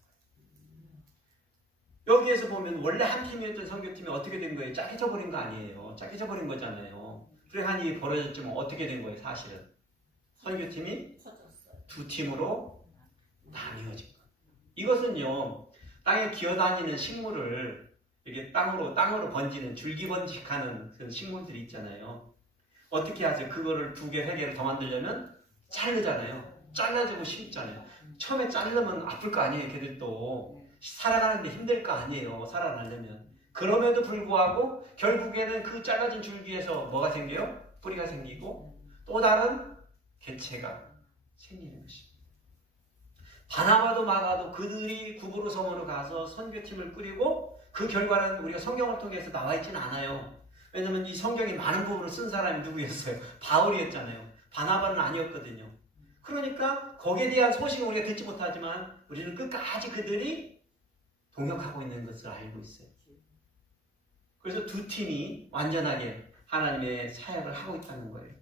거예요. 여기에서 보면 원래 한 팀이었던 선교팀이 어떻게 된 거예요? 짜게져 버린 거 아니에요. 짜게져 버린 거잖아요. 불행한 일이 벌어졌지만 어떻게 된 거예요? 사실은 선교팀이 두 팀으로 나뉘어진 거예요. 이것은요, 땅에 기어다니는 식물을 이렇게 땅으로 번지는 줄기번식하는 그런 식물들이 있잖아요. 어떻게 하죠? 그거를 2개, 3개를 더 만들려면 자르잖아요. 잘라주고 심잖아요. 처음에 자르면 아플 거 아니에요. 걔들도 살아가는데 힘들 거 아니에요. 살아나려면. 그럼에도 불구하고 결국에는 그 잘라진 줄기에서 뭐가 생겨요? 뿌리가 생기고 또 다른 개체가 생기는 것입니다. 바나바도 마가도 그들이 구브로 섬으로 가서 선교팀을 꾸리고 그 결과는 우리가 성경을 통해서 나와 있지는 않아요. 왜냐면 이 성경에 많은 부분을 쓴 사람이 누구였어요? 바울이었잖아요. 바나바는 아니었거든요. 그러니까 거기에 대한 소식은 우리가 듣지 못하지만 우리는 끝까지 그들이 동역하고 있는 것을 알고 있어요. 그래서 두 팀이 완전하게 하나님의 사역을 하고 있다는 거예요.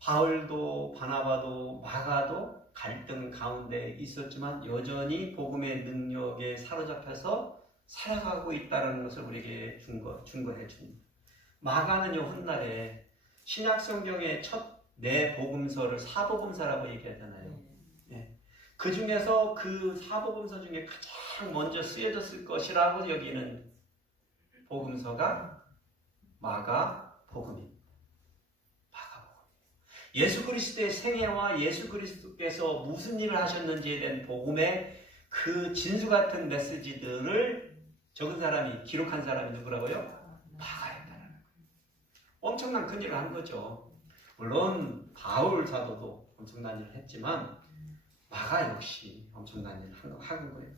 바울도 바나바도 마가도 갈등 가운데 있었지만 여전히 복음의 능력에 사로잡혀서 살아가고 있다는 것을 우리에게 증거해 줍니다. 마가는요, 훗날에 신약 성경의 첫 네 복음서를 사복음서라고 얘기하잖아요. 네. 그 중에서 그 사복음서 중에 가장 먼저 쓰여졌을 것이라고 여기는 복음서가 마가복음입니다. 예수 그리스도의 생애와 예수 그리스도께서 무슨 일을 하셨는지에 대한 복음의 그 진수 같은 메시지들을 적은 사람이, 기록한 사람이 누구라고요? 마가였다는 거예요. 엄청난 큰일을 한 거죠. 물론 바울 사도도 엄청난 일을 했지만 마가 역시 엄청난 일을 한 거예요.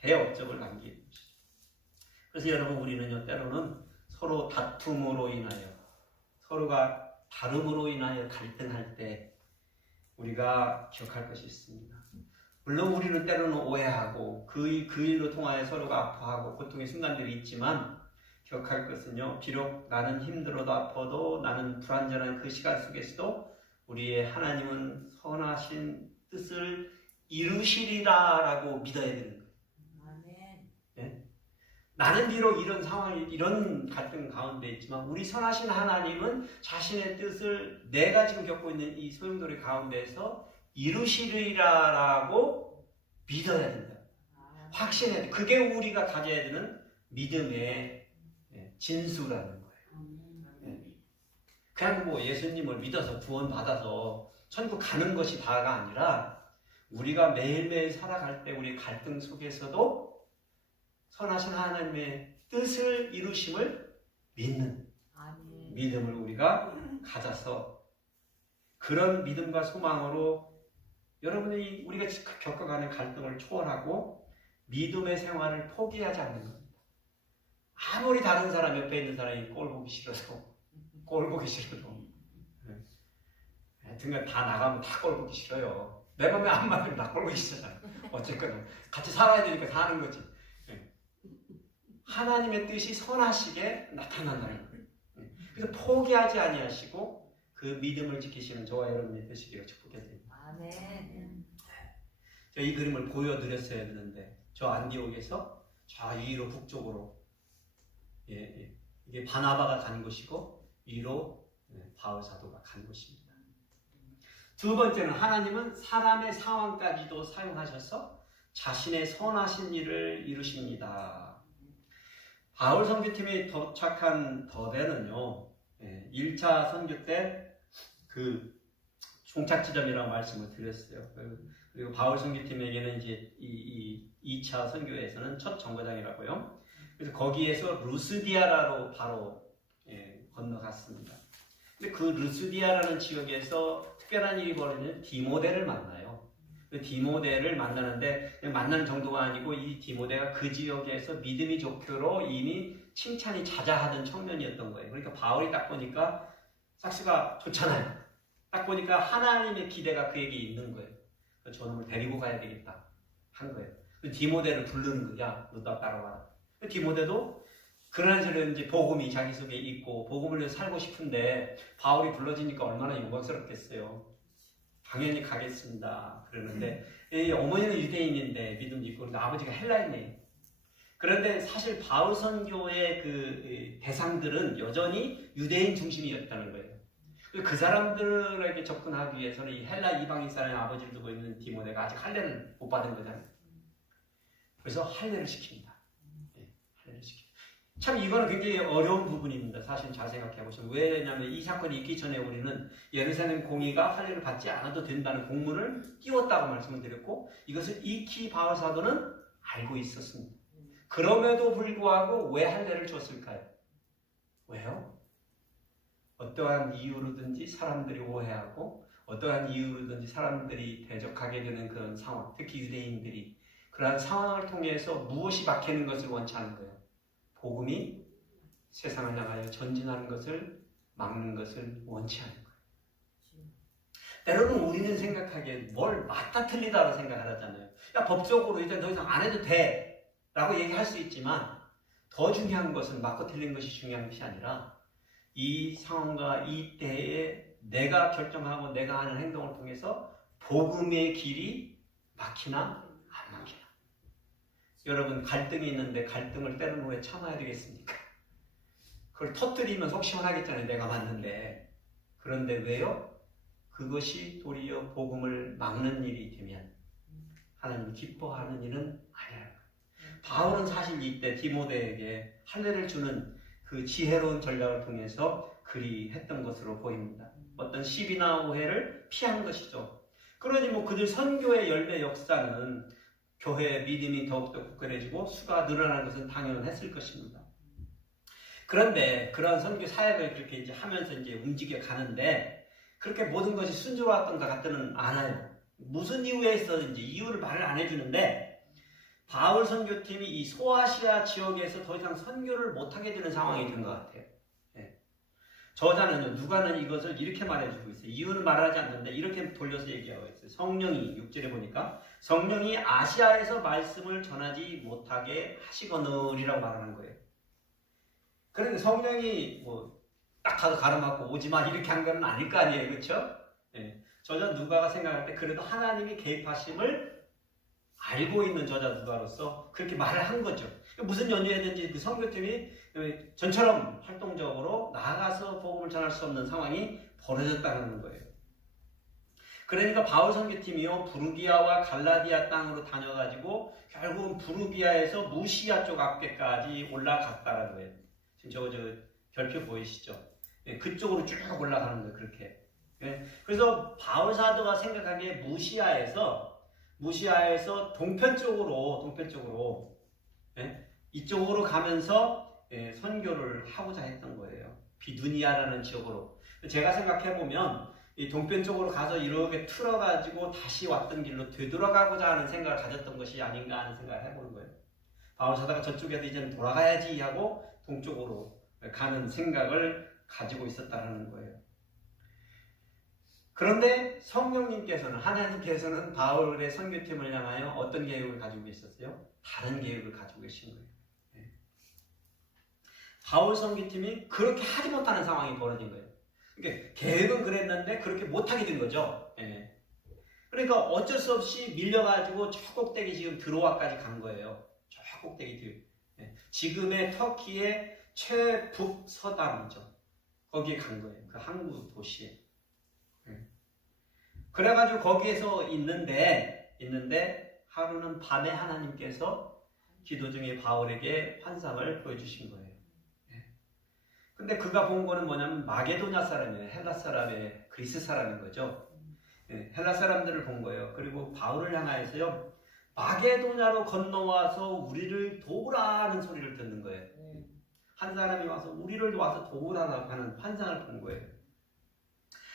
대업적을 남긴 것이죠. 그래서 여러분, 우리는요, 때로는 서로 다툼으로 인하여, 서로가 다름으로 인하여 갈등할 때 우리가 기억할 것이 있습니다. 물론 우리는 때로는 오해하고 그 일로 통하여 서로가 아파하고 고통의 순간들이 있지만 기억할 것은요, 비록 나는 힘들어도 아파도 나는 불완전한 그 시간 속에서도 우리의 하나님은 선하신 뜻을 이루시리라라고 믿어야 되는 거예요. 아멘. 네? 나는 비록 이런 상황, 이런 갈등 가운데 있지만 우리 선하신 하나님은 자신의 뜻을 내가 지금 겪고 있는 이 소용돌이 가운데에서 이루시리라라고 믿어야 된다. 확신해야 돼. 그게 우리가 가져야 되는 믿음의 진수라는 거예요. 그냥 뭐 예수님을 믿어서 구원받아서 천국 가는 것이 다가 아니라 우리가 매일매일 살아갈 때 우리 갈등 속에서도 선하신 하나님의 뜻을 이루심을 믿는 믿음을 우리가 가져서 그런 믿음과 소망으로 여러분이 우리가 겪어가는 갈등을 초월하고 믿음의 생활을 포기하지 않는 겁니다. 아무리 다른 사람 옆에 있는 사람이 꼴 보기 싫어도 등간 다 나가면 다 꼴 보기 싫어요. 내 맘에 안 맞으면 다 꼴 보기 싫잖아요. 어쨌거나 같이 살아야 되니까 사는 거지. 하나님의 뜻이 선하시게 나타난다는 거예요. 그래서 포기하지 아니하시고 그 믿음을 지키시는 저와 여러분이 되시기를 축복해드립니다. 아멘. 제가 이 그림을 보여드렸어야 되는데 저 안디옥에서 저 위로 북쪽으로 이게 바나바가 간 곳이고 위로 바울 사도가 간 곳입니다. 두 번째는 하나님은 사람의 상황까지도 사용하셔서 자신의 선하신 일을 이루십니다. 바울 선교팀이 도착한 더베는요, 1차 선교 때 그 종착 지점이라고 말씀을 드렸어요. 그리고 바울 선교팀에게는 이제 이 2차 선교에서는 첫 정거장이라고요. 그래서 거기에서 루스디아라로 바로 건너갔습니다. 근데 그 루스디아라는 지역에서 특별한 일이 벌어지는 디모데를 만나요. 그 디모데를 만나는데 만나는 정도가 아니고 이 디모데가 그 지역에서 믿음이 좋기로 이미 칭찬이 자자하던 청년이었던 거예요. 그러니까 바울이 딱 보니까 삭스가 좋잖아요. 딱 보니까 하나님의 기대가 그에게 있는 거예요. 그래서 저놈을 데리고 가야 되겠다 한 거예요. 디모데를 부르는 거야. 너 따라와라. 디모데도 그러나저런 이제 복음이 자기 속에 있고 복음을 위해서 살고 싶은데 바울이 불러지니까 얼마나 영광스럽겠어요. 당연히 가겠습니다. 그러는데 어머니는 유대인인데 믿음 있고 근데 아버지가 헬라인이에요. 그런데 사실 바울 선교의 그 대상들은 여전히 유대인 중심이었다는 거예요. 그 사람들에게 접근하기 위해서는 이 헬라 이방인 사람의 아버지를 두고 있는 디모데가 아직 할례를 못 받은 거잖아요. 그래서 할례를 시킵니다. 할례를 시킵니다. 참 이거는 굉장히 어려운 부분입니다. 사실 잘 생각해 보시면. 왜냐하면 이 사건이 있기 전에 우리는 예루살렘 공의가 할례를 받지 않아도 된다는 공문을 띄웠다고 말씀을 드렸고 이것을 익히 바울 사도는 알고 있었습니다. 그럼에도 불구하고 왜 할례를 줬을까요? 왜요? 어떠한 이유로든지 사람들이 오해하고 어떠한 이유로든지 사람들이 대적하게 되는 그런 상황, 특히 유대인들이 그러한 상황을 통해서 무엇이 막히는 것을 원치 않은 거예요? 복음이 세상을 향하여 전진하는 것을 막는 것을 원치 않는 거예요. 때로는 우리는 생각하기에 뭘 맞다 틀리다고 생각하잖아요. 야, 법적으로 이제 더 이상 안 해도 돼 라고 얘기할 수 있지만 더 중요한 것은 맞고 틀린 것이 중요한 것이 아니라 이 상황과 이 때에 내가 결정하고 내가 하는 행동을 통해서 복음의 길이 막히나 안 막히나. 여러분, 갈등이 있는데 갈등을 때로는 왜 참아야 되겠습니까? 그걸 터뜨리면 속 시원하겠잖아요. 내가 맞는데. 그런데 왜요? 그것이 도리어 복음을 막는 일이 되면 하나님 기뻐하는 일은 아니라는 거예요. 바울은 사실 이때 디모데에게 할례를 주는 그 지혜로운 전략을 통해서 그리 했던 것으로 보입니다. 어떤 시비나 오해를 피한 것이죠. 그러니 뭐 그들 선교의 열매 역사는 교회의 믿음이 더욱더 굳건해지고 수가 늘어나는 것은 당연했을 것입니다. 그런데 그런 선교 사역을 그렇게 이제 하면서 이제 움직여 가는데 그렇게 모든 것이 순조로웠던 것 같지는 않아요. 무슨 이유에 있어서인지 이유를 말을 안 해주는데 바울 선교팀이 이 소아시아 지역에서 더 이상 선교를 못하게 되는 상황이 된 것 같아요. 네. 저자는요, 누가는 이것을 이렇게 말해주고 있어요. 이유는 말하지 않는데 이렇게 돌려서 얘기하고 있어요. 성령이 6절에 보니까 성령이 아시아에서 말씀을 전하지 못하게 하시거늘이라고 말하는 거예요. 그러니까 성령이 뭐 딱 가서 가로막고 오지마 이렇게 한 건 아닐 거 아니에요. 그렇죠? 네. 저자 누가가 생각할 때 그래도 하나님이 개입하심을 알고 있는 저자 누가로서 그렇게 말을 한 거죠. 무슨 연유에든지 그 선교팀이 전처럼 활동적으로 나아가서 복음을 전할 수 없는 상황이 벌어졌다는 거예요. 그러니까 바울 선교팀이요, 부르기아와 갈라디아 땅으로 다녀가지고 결국은 부르기아에서 무시아 쪽 앞에까지 올라갔다라는 거예요. 지금 저 별표 보이시죠? 네, 그쪽으로 쭉 올라가는 거예요. 그렇게. 네, 그래서 바울 사도가 생각하기에 무시아에서 동편 쪽으로 네, 이쪽으로 가면서 선교를 하고자 했던 거예요. 비두니아라는 지역으로. 제가 생각해 보면 이 동편 쪽으로 가서 이렇게 틀어가지고 다시 왔던 길로 되돌아가고자 하는 생각을 가졌던 것이 아닌가 하는 생각을 해보는 거예요. 바울 사도가 저쪽에도 이제는 돌아가야지 하고 동쪽으로 가는 생각을 가지고 있었다는 거예요. 그런데 성령님께서는, 하나님께서는 바울의 선교팀을 향하여 어떤 계획을 가지고 계셨어요? 다른 계획을 가지고 계신 거예요. 네. 바울 선교팀이 그렇게 하지 못하는 상황이 벌어진 거예요. 그러니까 계획은 그랬는데 그렇게 못하게 된 거죠. 네. 그러니까 어쩔 수 없이 밀려가지고 저 꼭대기 지금 드로아까지 간 거예요. 저 꼭대기 뒤. 네. 지금의 터키의 최북서담이죠. 거기에 간 거예요. 그 항구 도시에. 그래가지고 거기에서 있는데 하루는 밤에 하나님께서 기도 중에 바울에게 환상을 보여주신 거예요. 근데 그가 본 거는 뭐냐면 마게도냐 사람이에요. 헬라 사람의 그리스 사람인 거죠. 헬라 사람들을 본 거예요. 그리고 바울을 향하여서요, 마게도냐로 건너와서 우리를 도우라는 소리를 듣는 거예요. 한 사람이 와서 우리를 와서 도우라고 하는 환상을 본 거예요.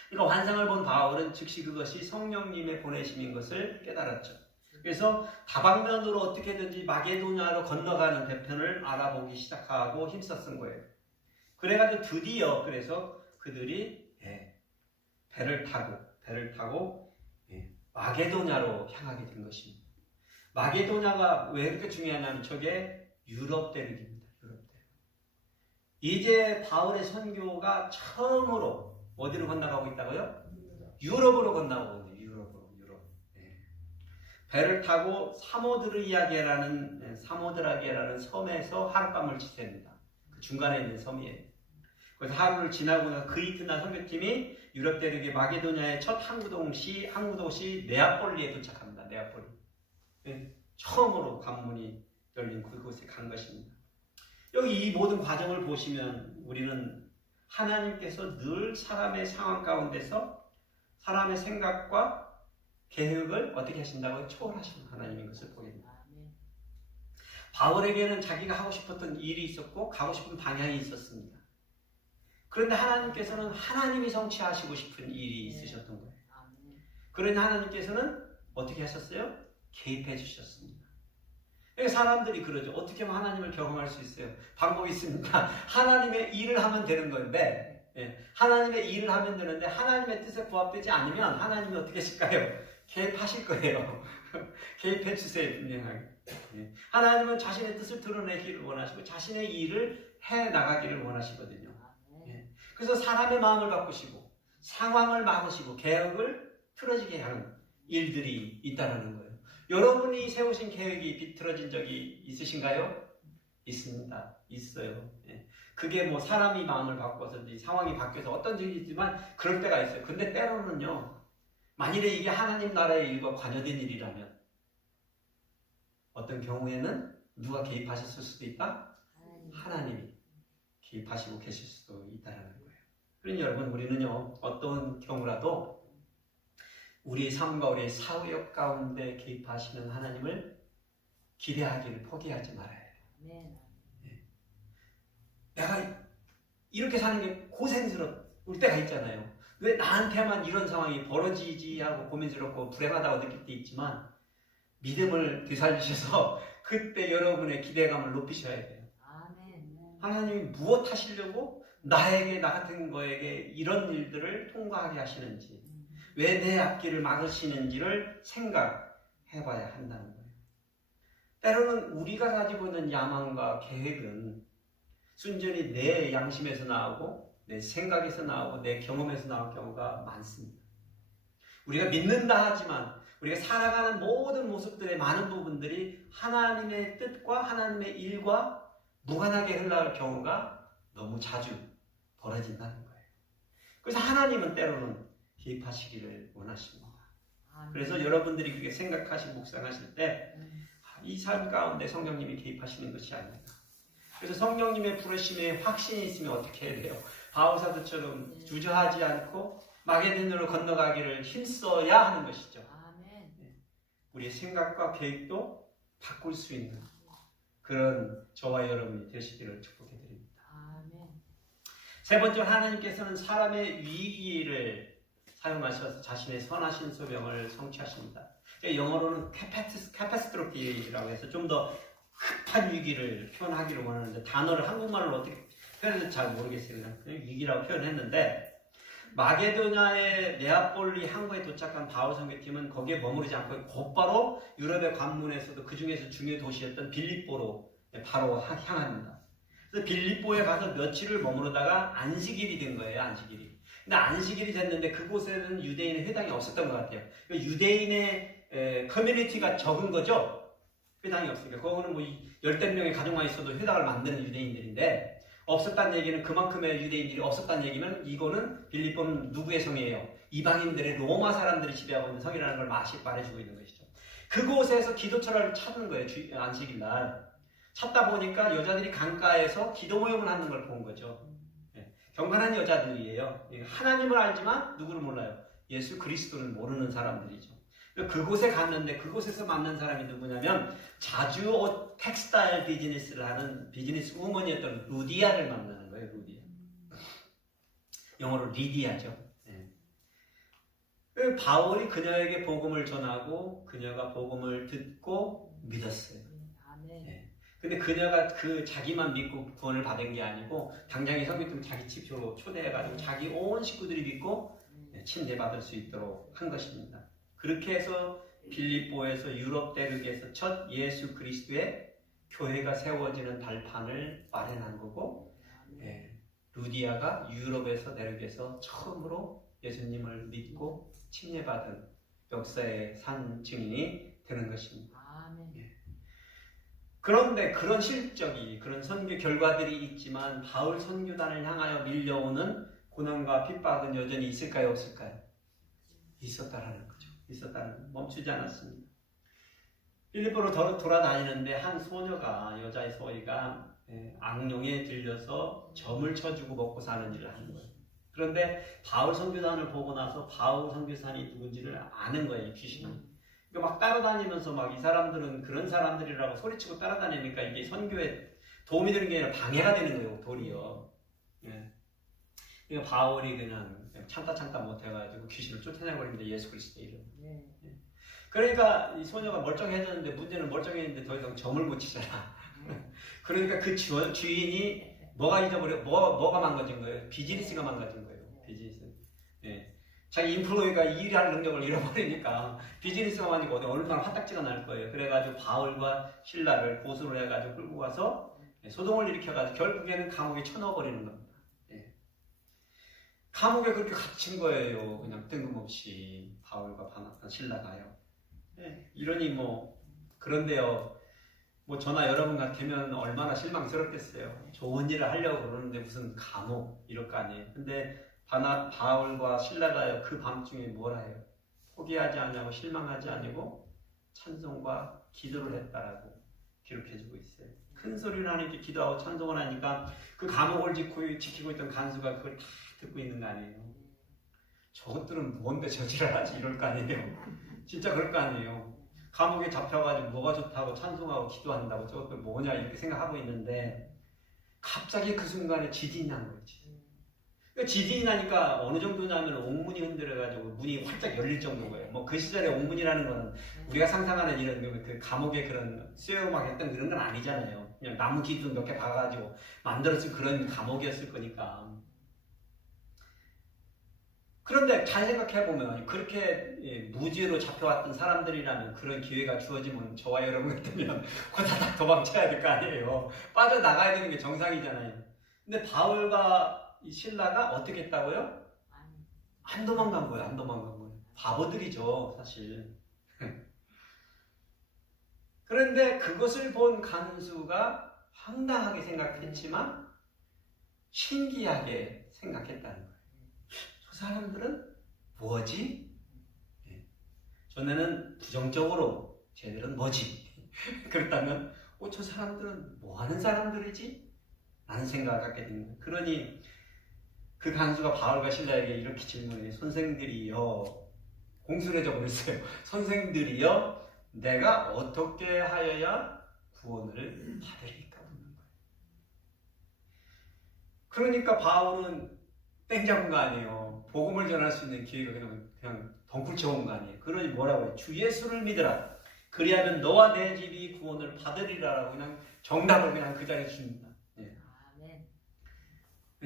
그러니까 환상을 본 바울은 즉시 그것이 성령님의 보내심인 것을 깨달았죠. 그래서 다방면으로 어떻게든지 마게도냐로 건너가는 대편을 알아보기 시작하고 힘썼은 거예요. 그래가지고 드디어 그래서 그들이 배를 타고 마게도냐로 향하게 된 것입니다. 마게도냐가 왜 그렇게 중요하냐면 저게 유럽 대륙입니다. 유럽 대륙. 이제 바울의 선교가 처음으로 어디로 건너가고 있다고요? 유럽으로 건너가고 있네요. 유럽. 배를 타고 사모드라기아라는 섬에서 하룻밤을 지셉니다. 그 중간에 있는 섬이에요. 그래서 하루를 지나고 나서 그 이튿날 선교팀이 유럽 대륙의 마게도냐의 첫 항구도시 네아폴리에 도착합니다. 네아폴리. 처음으로 관문이 열린 그곳에 간 것입니다. 여기 이 모든 과정을 보시면 우리는 하나님께서 늘 사람의 상황 가운데서 사람의 생각과 계획을 어떻게 하신다고요? 초월하시는 하나님인 것을 보게 됩니다. 바울에게는 자기가 하고 싶었던 일이 있었고 가고 싶은 방향이 있었습니다. 그런데 하나님께서는 하나님이 성취하시고 싶은 일이 있으셨던 거예요. 그러니 하나님께서는 어떻게 하셨어요? 개입해 주셨습니다. 사람들이 그러죠. 어떻게 하면 하나님을 경험할 수 있어요? 방법이 있습니다. 하나님의 일을 하면 되는 건데, 하나님의 일을 하면 되는데 하나님의 뜻에 부합되지 않으면 하나님이 어떻게 하실까요? 개입하실 거예요. 개입해 주세요, 분명하게. 하나님은 자신의 뜻을 드러내기를 원하시고 자신의 일을 해 나가기를 원하시거든요. 그래서 사람의 마음을 바꾸시고 상황을 막으시고 계획을 틀어지게 하는 일들이 있다는 거예요. 여러분이 세우신 계획이 비틀어진 적이 있으신가요? 있습니다. 있어요. 그게 뭐 사람이 마음을 바꿔서든지 상황이 바뀌어서 어떤 적이 있지만 그럴 때가 있어요. 근데 때로는요, 만일에 이게 하나님 나라의 일과 관여된 일이라면 어떤 경우에는 누가 개입하셨을 수도 있다? 하나님이 개입하시고 계실 수도 있다는 거예요. 그러니 여러분, 우리는요, 어떤 경우라도 우리의 삶과 우리의 사역 가운데 개입하시는 하나님을 기대하기를 포기하지 말아야 해요. 내가 이렇게 사는 게 고생스러울 때가 있잖아요. 왜 나한테만 이런 상황이 벌어지지 하고 고민스럽고 불행하다고 느낄 때 있지만 믿음을 되살리셔서 그때 여러분의 기대감을 높이셔야 돼요. 하나님이 무엇 하시려고 나에게, 나 같은 거에게 이런 일들을 통과하게 하시는지, 왜 내 앞길을 막으시는지를 생각해 봐야 한다는 거예요. 때로는 우리가 가지고 있는 야망과 계획은 순전히 내 양심에서 나오고 내 생각에서 나오고 내 경험에서 나올 경우가 많습니다. 우리가 믿는다 하지만 우리가 살아가는 모든 모습들의 많은 부분들이 하나님의 뜻과 하나님의 일과 무관하게 흘러갈 경우가 너무 자주 벌어진다는 거예요. 그래서 하나님은 때로는 개입하시기를 원하십니다. 그래서 여러분들이 그렇게 생각하시고 묵상하실 때 이 삶 가운데 성령님이 개입하시는 것이 아닙니다. 그래서 성령님의 부르심에 확신이 있으면 어떻게 해야 돼요? 바울사도처럼 주저하지 않고 마게도냐로 건너가기를 힘써야 하는 것이죠. 우리의 생각과 계획도 바꿀 수 있는 그런 저와 여러분이 되시기를 축복해드립니다. 세 번째, 하나님께서는 사람의 위기를 사용하셔서 자신의 선하신 소명을 성취하십니다. 영어로는 카타스트로피라고 해서 좀 더 급한 위기를 표현하기를 원하는데 단어를 한국말로 어떻게 표현했는지 잘 모르겠어요. 그냥 위기라고 표현했는데, 마게도냐의 네아폴리 항구에 도착한 바울 선교팀은 거기에 머무르지 않고 곧바로 유럽의 관문에서도 그 중에서 중요 도시였던 빌립보로 바로 향합니다. 그래서 빌립보에 가서 며칠을 머무르다가 안식일이 된 거예요. 안식일이. 근데 안식일이 됐는데 그곳에는 유대인의 회당이 없었던 것 같아요. 유대인의 커뮤니티가 적은 거죠. 회당이 없으니까. 그거는 뭐 10명의 가족만 있어도 회당을 만드는 유대인들인데, 없었다는 얘기는 그만큼의 유대인들이 없었다는 얘기면 이거는 빌립보는 누구의 성이에요? 이방인들의 로마 사람들이 지배하고 있는 성이라는 걸 말해주고 있는 것이죠. 그곳에서 기도처를 찾는 거예요. 안식일 날. 찾다 보니까 여자들이 강가에서 기도 모임을 하는 걸 본 거죠. 경건한 여자들이에요. 하나님을 알지만 누구를 몰라요? 예수 그리스도를 모르는 사람들이죠. 그곳에 갔는데 그곳에서 만난 사람이 누구냐면 자주 옷 텍스타일 비즈니스를 하는 비즈니스 우먼이었던 루디아를 만나는 거예요. 루디아. 영어로 리디아죠. 바울이 그녀에게 복음을 전하고 그녀가 복음을 듣고 믿었어요. 근데 그녀가 자기만 믿고 구원을 받은 게 아니고 당장에 성교팀 자기 집으로 초대해가지고 자기 온 식구들이 믿고 침례받을 수 있도록 한 것입니다. 그렇게 해서 빌립보에서 유럽 대륙에서 첫 예수 그리스도의 교회가 세워지는 발판을 마련한 거고, 루디아가 유럽에서 대륙에서 처음으로 예수님을 믿고 침례받은 역사의 산 증인이 되는 것입니다. 그런데 그런 실적이, 그런 선교 결과들이 있지만 바울 선교단을 향하여 밀려오는 고난과 핍박은 여전히 있을까요, 없을까요? 있었다라는 거죠. 멈추지 않았습니다. 빌립보로 돌아다니는데 한 소녀가, 여자의 소희가 악령에 들려서 점을 쳐주고 먹고 사는 일을 하는 거예요. 그런데 바울 선교단을 보고 나서 바울 선교사님이 누군지를 아는 거예요, 귀신은. 그러니까 막 따라다니면서 막 이 사람들은 그런 사람들이라고 소리치고 따라다니니까 이게 선교에 도움이 되는 게 아니라 방해가 되는 거예요, 도리어. 그러니까 바울이 그냥 참다 못해가지고 귀신을 쫓아내버립니다. 예수 그리스도의 이름. 그러니까 이 소녀가 멀쩡해졌는데 문제는 멀쩡했는데 더 이상 점을 못 치잖아. 그러니까 그 주인이 뭐가 뭐가 망가진 거예요? 비즈니스가 망가진 거예요. 비즈니스. 예. 자기 인플루이가 일할 능력을 잃어버리니까 비즈니스가 망가지고 얼마나 화딱지가 날 거예요. 그래가지고 바울과 신라를 고소를 해가지고 끌고 가서 소동을 일으켜가지고 결국에는 감옥에 쳐넣어버리는 겁니다. 예. 감옥에 그렇게 갇힌 거예요. 그냥 뜬금없이 바울과 신라가요. 예. 이러니 뭐 그런데요. 뭐 저나 여러분 같으면 얼마나 실망스럽겠어요. 좋은 일을 하려고 그러는데 무슨 감옥 이럴 거 아니에요. 근데 바울과 신라가요 그 밤중에 뭘 해요? 포기하지 않냐고 실망하지 아니고 찬송과 기도를 했다라고 기록해주고 있어요. 큰 소리로 하나님께 기도하고 찬송을 하니까 그 감옥을 지키고 있던 간수가 그걸 다 듣고 있는 거 아니에요. 저것들은 뭔데 저지랄 하지 이럴 거 아니에요. 진짜 그럴 거 아니에요. 감옥에 잡혀가지고 뭐가 좋다고 찬송하고 기도한다고 저것들 뭐냐 이렇게 생각하고 있는데 갑자기 그 순간에 지진이 난 거예요. 그러니까 지진이 나니까 어느 정도냐면 옥문이 흔들어가지고 문이 활짝 열릴 정도인 거예요. 뭐 그 시절에 옥문이라는 거는 우리가 상상하는 이런 그 감옥의 그런 수요막 했던 그런 건 아니잖아요. 그냥 나무 기둥 몇 개 박아가지고 만들었을 그런 감옥이었을 거니까. 그런데 잘 생각해보면 그렇게 무죄로 잡혀왔던 사람들이라면 그런 기회가 주어지면 저와 여러분 같으면 호다닥 도망쳐야 될 거 아니에요. 빠져나가야 되는 게 정상이잖아요. 근데 바울과 이 신라가 어떻게 했다고요? 안 도망간 거예요. 안 도망간 거예요. 바보들이죠 사실. 그런데 그것을 본 간수가 황당하게 생각했지만 신기하게 생각했다는 거예요. 저 사람들은 뭐지? 전에는 부정적으로 쟤들은 뭐지? 그렇다면 저 사람들은 뭐 하는 사람들이지? 라는 생각을 갖게 된 거예요. 그러니 그 간수가 바울과 신라에게 이렇게 질문해요. 선생들이여, 공수를 해줘버렸어요. 선생들이여, 내가 어떻게 하여야 구원을 받으리까 묻는 거예요. 그러니까 바울은 땡 잡은 거 아니에요. 복음을 전할 수 있는 기회가 그냥 덩굴쳐 온 거 아니에요. 그러니 뭐라고 해요? 주 예수를 믿으라. 그리하면 너와 내 집이 구원을 받으리라라고 그냥 정답을 그냥 그 자리에 줍니다. 예.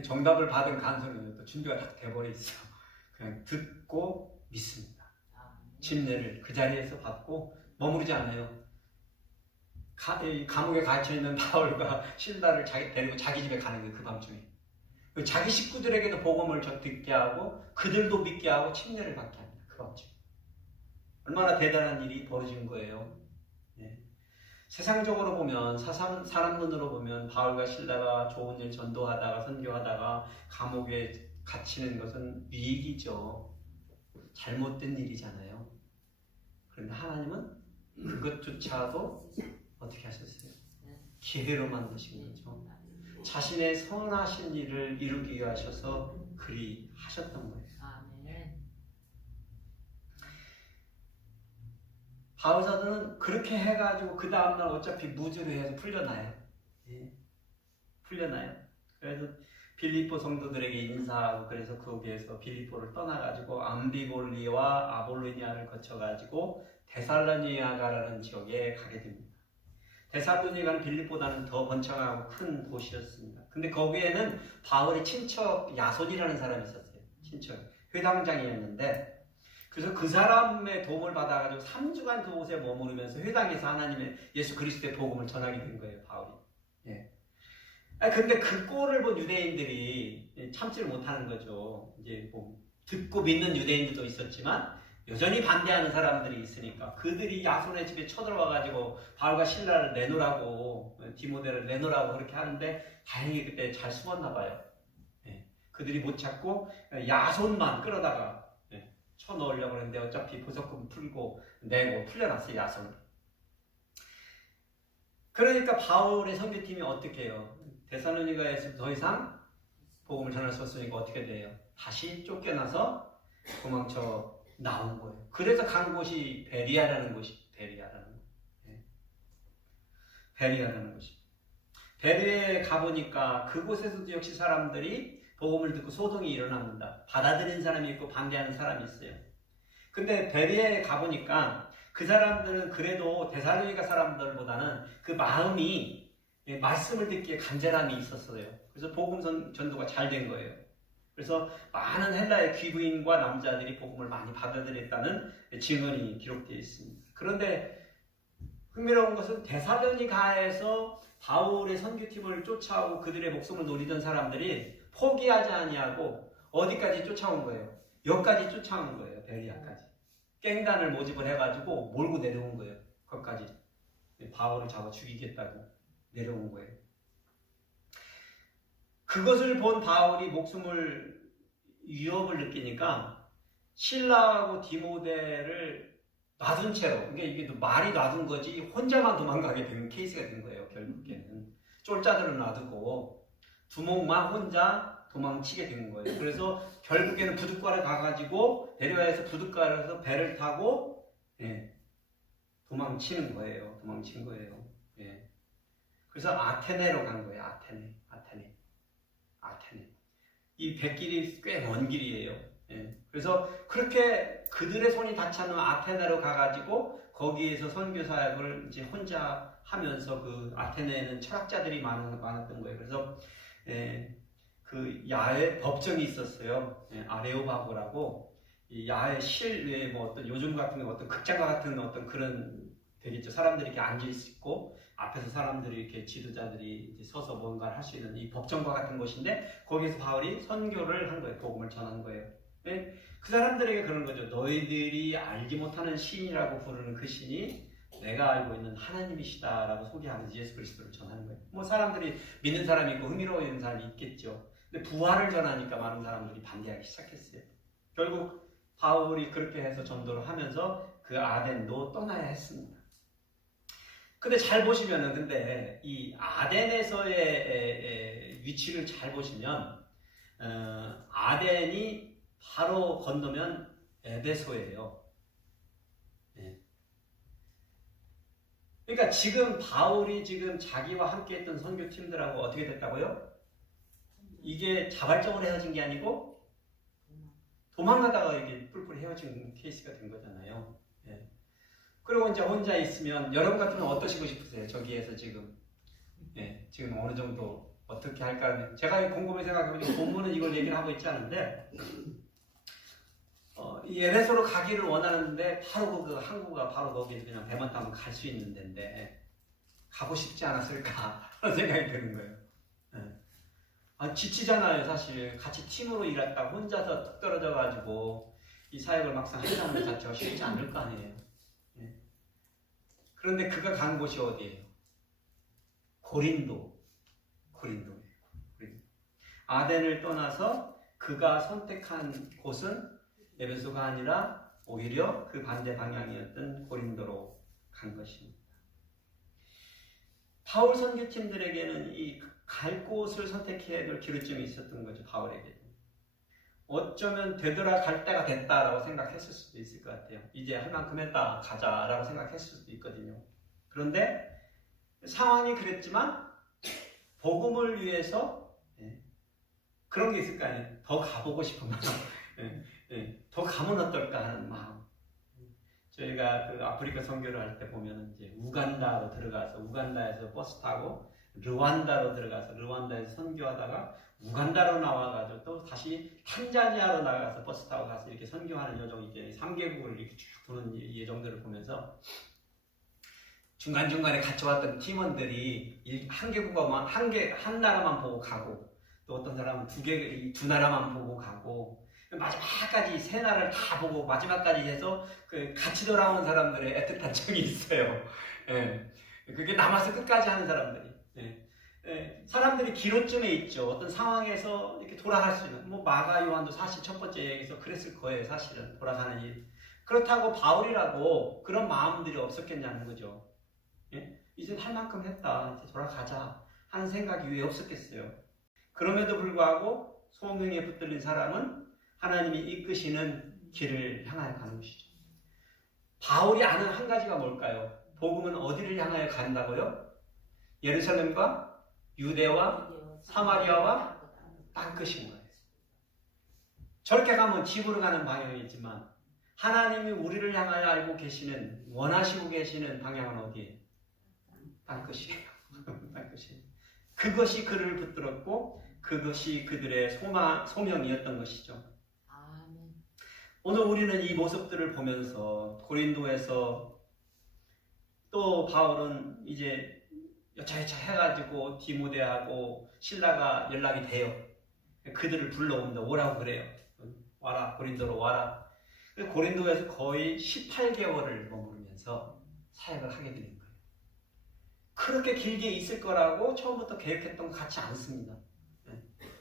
정답을 받은 간수는 또 준비가 다 돼버려 있어. 그냥 듣고 믿습니다. 침례를 그 자리에서 받고 머무르지 않아요. 감옥에 갇혀있는 바울과 신라를 데리고 자기 집에 가는 거예요. 그 밤중에. 자기 식구들에게도 복음을 듣게 하고 그들도 믿게 하고 침례를 받게 합니다. 그 밤중에. 얼마나 대단한 일이 벌어진 거예요. 네. 세상적으로 보면 사람 눈으로 보면 바울과 신라가 좋은 일 전도하다가 선교하다가 감옥에 갇히는 것은 위익이죠. 잘못된 일이잖아요. 그런데 하나님은 그것조차도 어떻게 하셨어요? 기회로 만드신 거죠. 자신의 선하신 일을 이루기 위해 하셔서 그리 하셨던 거예요. 바울 사도는 그렇게 해가지고 그 다음날 어차피 무죄로 해서 풀려나요. 예. 풀려나요. 그래서 빌립보 성도들에게 인사하고 그래서 거기에서 빌립보를 떠나가지고 암비볼리와 아볼로니아를 거쳐가지고 데살로니가라는 지역에 가게 됩니다. 데살로니가는 빌립보다는 더 번창하고 큰 도시였습니다. 근데 거기에는 바울의 친척 야손이라는 사람이 있었어요. 친척 회당장이었는데 그래서 그 사람의 도움을 받아가지고 3주간 그곳에 머무르면서 회당에서 하나님의 예수 그리스도의 복음을 전하게 된 거예요, 바울이. 예. 근데 그 꼴을 본 유대인들이 참지를 못하는 거죠. 이제 뭐 듣고 믿는 유대인들도 있었지만 여전히 반대하는 사람들이 있으니까 그들이 야손의 집에 쳐들어와가지고 바울과 신라를 내놓으라고 디모데를 내놓으라고 그렇게 하는데 다행히 그때 잘 숨었나 봐요. 예. 그들이 못 찾고 야손만 끌어다가 쳐넣으려고 했는데 어차피 보석금 풀고 내고 풀려났어요. 야손을. 그러니까 바울의 선교팀이 어떻게 해요? 데살로니가에서 더 이상 복음을 전할 수 없으니까 어떻게 돼요? 다시 쫓겨나서 도망쳐 나온 거예요. 그래서 간 곳이 베리아라는 곳이 베리아라는 곳이. 베리아에 가보니까 그곳에서도 역시 사람들이 복음을 듣고 소동이 일어납니다. 받아들인 사람이 있고 반대하는 사람이 있어요. 근데 베리아에 가보니까 그 사람들은 그래도 데살로니가 사람들보다는 그 마음이 말씀을 듣기에 간절함이 있었어요. 그래서 복음 전도가 잘 된 거예요. 그래서 많은 헬라의 귀부인과 남자들이 복음을 많이 받아들였다는 증언이 기록되어 있습니다. 그런데 흥미로운 것은 데살로니가에서 바울의 선교팀을 쫓아오고 그들의 목숨을 노리던 사람들이 포기하지 아니하고 어디까지 쫓아온 거예요? 여기까지 쫓아온 거예요. 베리아까지. 깽단을 모집을 해가지고 몰고 내려온 거예요. 거기까지. 바울을 잡아 죽이겠다고 내려온 거예요. 그것을 본 바울이 목숨을 위협을 느끼니까 실라하고 디모데를 놔둔 채로, 이게 말이 놔둔 거지 혼자만 도망가게 된 케이스가 된 거예요. 결국에는 쫄자들을 놔두고 두목만 혼자 도망치게 된 거예요. 그래서 결국에는 부둣가를 가가지고 데려와서 부둣가에서 배를 타고 도망치는 거예요. 도망친 거예요. 그래서 아테네로 간 거예요. 아테네. 이 백길이 꽤 먼 길이에요. 그래서 그렇게 그들의 손이 닿지 않는 아테네로 가가지고 거기에서 선교 사역을 이제 혼자 하면서 그 아테네에는 철학자들이 많았던 거예요. 그래서 그 야외 법정이 있었어요. 아레오바고라고 이 야외 실외 뭐 어떤 요즘 같은 어떤 극장과 같은 어떤 그런 되겠죠. 사람들이 이렇게 앉아 있고 앞에서 사람들이 이렇게 지도자들이 이제 서서 뭔가를 할 수 있는 이 법정과 같은 곳인데 거기서 바울이 선교를 한 거예요. 복음을 전한 거예요. 그 사람들에게 그런 거죠. 너희들이 알지 못하는 신이라고 부르는 그 신이 내가 알고 있는 하나님이시다라고 소개하면서 예수 그리스도를 전하는 거예요. 뭐 사람들이 믿는 사람이 있고 흥미로워하는 사람이 있겠죠. 근데 부활을 전하니까 많은 사람들이 반대하기 시작했어요. 결국 바울이 그렇게 해서 전도를 하면서 그 아덴도 떠나야 했습니다. 근데 잘 보시면은 근데 이 아덴에서의 위치를 잘 보시면 아덴이 바로 건너면 에베소예요. 그러니까 지금 바울이 지금 자기와 함께 했던 선교팀들하고 어떻게 됐다고요? 이게 자발적으로 헤어진 게 아니고 도망가다가 이게 뿔뿔 헤어진 케이스가 된 거잖아요. 그리고 이제 혼자 있으면 여러분 같으면 어떠시고 싶으세요? 저기에서 지금 지금 어느 정도 어떻게 할까? 제가 곰곰이 생각해보니까 본문은 이걸 얘기를 하고 있지 않은데 이 에베소로 가기를 원하는데 바로 그 항구가 바로 거기 그냥 배만 타면 갈 수 있는 데인데 가고 싶지 않았을까 그런 생각이 드는 거예요. 지치잖아요. 사실 같이 팀으로 일했다 혼자서 툭 떨어져가지고 이 사역을 막상 한다는 것 자체가 쉽지 않을 거 아니에요. 그런데 그가 간 곳이 어디예요? 고린도. 아덴을 떠나서 그가 선택한 곳은 에베소가 아니라 오히려 그 반대 방향이었던 고린도로 간 것입니다. 바울 선교팀들에게는 이 갈 곳을 선택해야 될 기로점이 있었던 거죠. 바울에게도. 어쩌면 되돌아갈 때가 됐다라고 생각했을 수도 있을 것 같아요. 이제 할 만큼 했다, 가자라고 생각했을 수도 있거든요. 그런데 상황이 그랬지만 복음을 위해서 그런 게 있을 거 아니에요. 더 가보고 싶은 마음, 더 가면 어떨까 하는 마음. 저희가 그 아프리카 선교를 할 때 보면 이제 우간다로 들어가서 우간다에서 버스 타고 르완다로 들어가서 르완다에서 선교하다가 우간다로 나와가지고 또 다시 탄자니아로 나가서 버스 타고 가서 이렇게 선교하는 여정 이제 3개국을 이렇게 쭉 도는 예정들을 보면서 중간중간에 같이 왔던 팀원들이 한 개국어만 한 나라만 보고 가고 또 어떤 사람은 두 나라만 보고 가고 마지막까지 세 나라를 다 보고 마지막까지 해서 그 같이 돌아오는 사람들의 애틋한 정이 있어요. 그게 남아서 끝까지 하는 사람들이. 사람들이 기로점에 있죠. 어떤 상황에서 이렇게 돌아갈 수 있는, 뭐 마가 요한도 사실 첫 번째 얘기에서 그랬을 거예요. 사실은 돌아가는 일. 그렇다고 바울이라고 그런 마음들이 없었겠냐는 거죠. 이제 할 만큼 했다. 이제 돌아가자 하는 생각이 왜 없었겠어요. 그럼에도 불구하고 소명에 붙들린 사람은 하나님이 이끄시는 길을 향하여 가는 것이죠. 바울이 아는 한 가지가 뭘까요? 복음은 어디를 향하여 간다고요? 예루살렘과 유대와 사마리아와 땅끝인 거예요. 저렇게 가면 집으로 가는 방향이지만 하나님이 우리를 향하여 알고 계시는, 원하시고 계시는 방향은 어디에? 땅끝이에요. 땅끝이에요. 그것이 그를 붙들었고 그것이 그들의 소명이었던 것이죠. 아멘. 오늘 우리는 이 모습들을 보면서 고린도에서 또 바울은 이제 여차여차 해가지고 디모데하고 실라가 연락이 돼요. 그들을 불러옵니다. 오라고 그래요. 와라, 고린도로 와라. 고린도에서 거의 18개월을 머무르면서 사역을 하게 되는 거예요. 그렇게 길게 있을 거라고 처음부터 계획했던 것 같지 않습니다.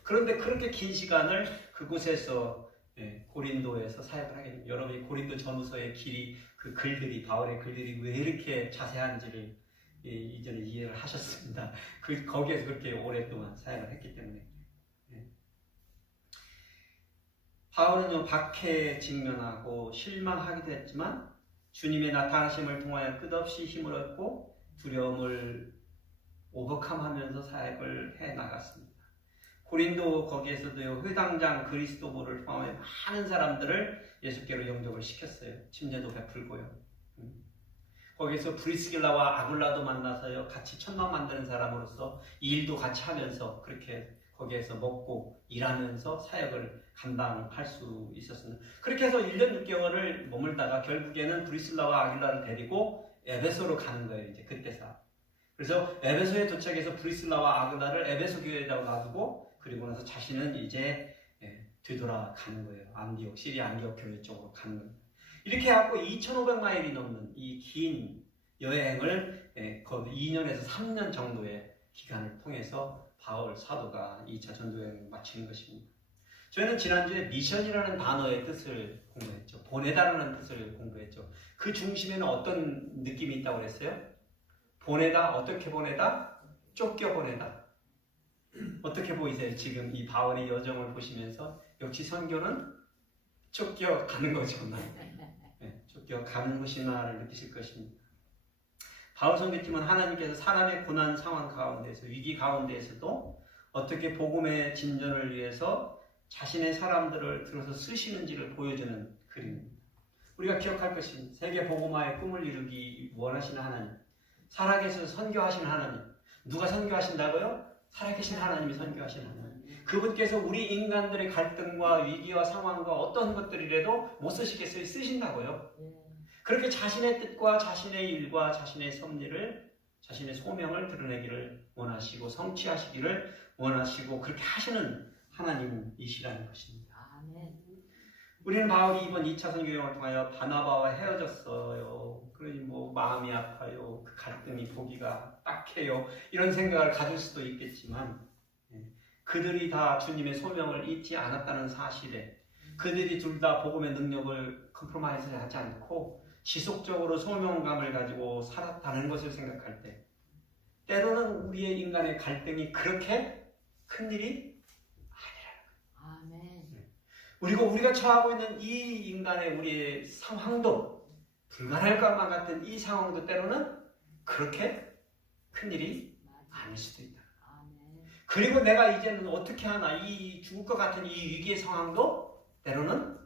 그런데 그렇게 긴 시간을 그곳에서 고린도에서 사역을 하게 됩니다. 여러분이 고린도 전후서의 길이, 그 글들이, 바울의 글들이 왜 이렇게 자세한지를 이전에 이해를 하셨습니다. 거기에서 그렇게 오랫동안 사역을 했기 때문에. 바울은요, 박해에 직면하고 실망하기도 했지만 주님의 나타나심을 통하여 끝없이 힘을 얻고 두려움을 오버컴하면서 사역을 해나갔습니다. 고린도 거기에서도요, 회당장 그리스도보를 포함해 많은 사람들을 예수께로 영접을 시켰어요. 침례도 베풀고요. 거기에서 브리스길라와 아굴라도 만나서요, 같이 천막 만드는 사람으로서 일도 같이 하면서 그렇게 거기에서 먹고 일하면서 사역을 감당할 수 있었습니다. 그렇게 해서 1년 6개월을 머물다가 결국에는 브리스길라와 아굴라를 데리고 에베소로 가는 거예요. 이제 그때서. 그래서 에베소에 도착해서 브리스길라와 아굴라를 에베소 교회에다가 놔두고 그리고 나서 자신은 이제 되돌아가는 거예요. 안디옥, 시리아 안디옥 교회 쪽으로 가는 거예요. 이렇게 하고 2,500마일이 넘는 이 긴 여행을 2년에서 3년 정도의 기간을 통해서 바울 사도가 2차 전도여행을 마치는 것입니다. 저희는 지난주에 미션이라는 단어의 뜻을 공부했죠. 보내다라는 뜻을 공부했죠. 그 중심에는 어떤 느낌이 있다고 그랬어요? 보내다, 어떻게 보내다? 쫓겨 보내다. 어떻게 보이세요? 지금 이 바울의 여정을 보시면서 역시 선교는 쫓겨가는 거죠. 쫓겨가는 것이나를 느끼실 것입니다. 바울 선교팀은 하나님께서 사람의 고난 상황 가운데서, 위기 가운데에서도 어떻게 복음의 진전을 위해서 자신의 사람들을 들어서 쓰시는지를 보여주는 그림입니다. 우리가 기억할 것은 세계 복음화의 꿈을 이루기 원하시는 하나님, 살아계셔서 선교하시는 하나님. 누가 선교하신다고요? 살아계신 하나님이 선교하시는 하나님. 그분께서 우리 인간들의 갈등과 위기와 상황과 어떤 것들이라도 못 쓰시겠어요? 쓰신다고요. 그렇게 자신의 뜻과 자신의 일과 자신의 섭리를, 자신의 소명을 드러내기를 원하시고 성취하시기를 원하시고 그렇게 하시는 하나님이시라는 것입니다. 아멘. 우리는 바울이 이번 2차 선교여행을 통하여 바나바와 헤어졌어요. 그러니 마음이 아파요. 그 갈등이 보기가 딱해요. 이런 생각을 가질 수도 있겠지만 그들이 다 주님의 소명을 잊지 않았다는 사실에 그들이 둘 다 복음의 능력을 컴프로마이즈 하지 않고 지속적으로 소명감을 가지고 살았다는 것을 생각할 때 때로는 우리의 인간의 갈등이 그렇게 큰 일이 아니라는 거예요. 아멘. 그리고 우리가 처하고 있는 이 인간의 우리의 상황도 불가능할 것만 같은 이 상황도 때로는 그렇게 큰 일이 아닐 수도 있다. 아멘. 그리고 내가 이제는 어떻게 하나, 이 죽을 것 같은 이 위기의 상황도 때로는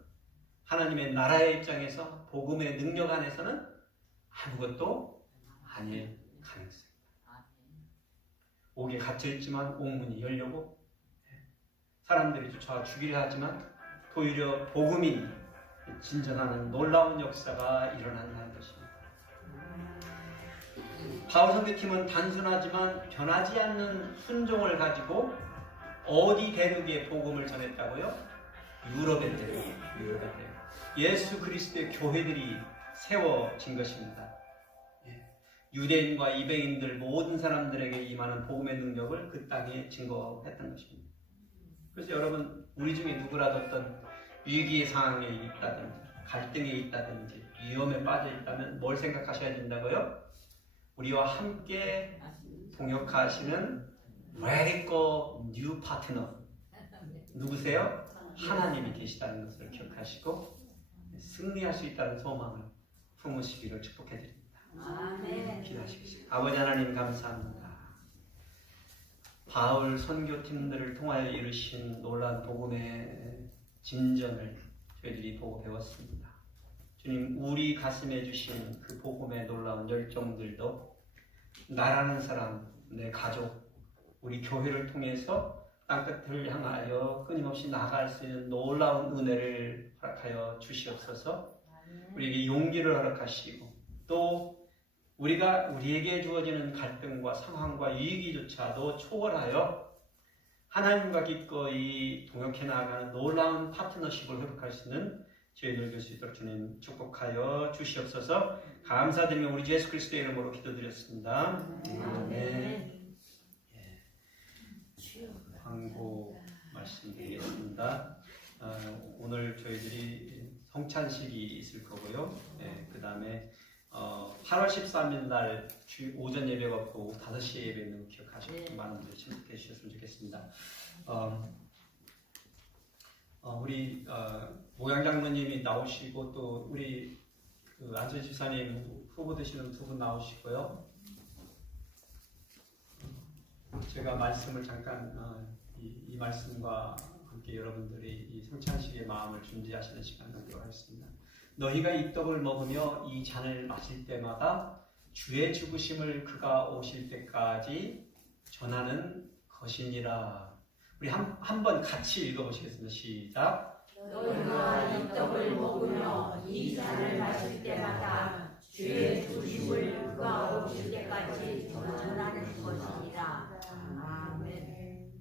하나님의 나라의 입장에서 복음의 능력 안에서는 아무것도 아닐 가능성입니다. 옥에 갇혀있지만 옥문이 열려고 사람들이 쫓아와 죽이려 하지만 오히려 복음이 진전하는 놀라운 역사가 일어난다는 것입니다. 바울 선교팀은 단순하지만 변하지 않는 순종을 가지고 어디 대륙에 복음을 전했다고요? 유럽에 대륙. 예수 그리스도의 교회들이 세워진 것입니다. 유대인과 이방인들 모든 사람들에게 임하는 복음의 능력을 그 땅에 증거했던 것입니다. 그래서 여러분, 우리 중에 누구라도 어떤 위기의 상황에 있다든지 갈등에 있다든지 위험에 빠져 있다면 뭘 생각하셔야 된다고요? 우리와 함께 동역하시는 radical new partner 누구세요? 하나님이 계시다는 것을 기억하시고 승리할 수 있다는 소망을 품으시기를 축복해드립니다. 아멘. 기도하시겠습니다. 아버지 하나님 감사합니다. 바울 선교팀들을 통하여 이루신 놀라운 복음의 진전을 저희들이 보고 배웠습니다. 주님, 우리 가슴에 주신 그 복음의 놀라운 열정들도 나라는 사람, 내 가족, 우리 교회를 통해서 땅끝을 향하여 끊임없이 나아갈 수 있는 놀라운 은혜를 허락하여 주시옵소서. 우리에게 용기를 허락하시고 또 우리에게 주어지는 갈등과 상황과 위기조차도 초월하여 하나님과 기꺼이 동역해 나아가는 놀라운 파트너십을 회복할 수 있는 저희들 될 수 있도록 주님 축복하여 주시옵소서. 감사드리며 우리 주 예수 그리스도의 이름으로 기도드렸습니다. 아멘. 광고 말씀드리겠습니다. 오늘 저희들이 성찬식이 있을 거고요. 그 다음에 8월 13일 날 오전 예배가 없고 5시에 예배 있는 거 기억하시고 많은 분들이 참석해 주셨으면 좋겠습니다. 우리 모양 장로님이 나오시고 또 우리 안철 집사님 후보 되시는 두 분 나오시고요. 제가 말씀을 잠깐 이 말씀과 함께 여러분들이 이 성찬식의 마음을 준비하시는 시간 갖도록 하겠습니다. 너희가 이 떡을 먹으며 이 잔을 마실 때마다 주의 죽으심을 그가 오실 때까지 전하는 것이니라. 우리 한 번 같이 읽어보시겠습니다. 시작. 너희가 이 떡을 먹으며 이 잔을 마실 때마다 주의 죽으심을 그가 오실 때까지 전하는 것이니라. 아멘.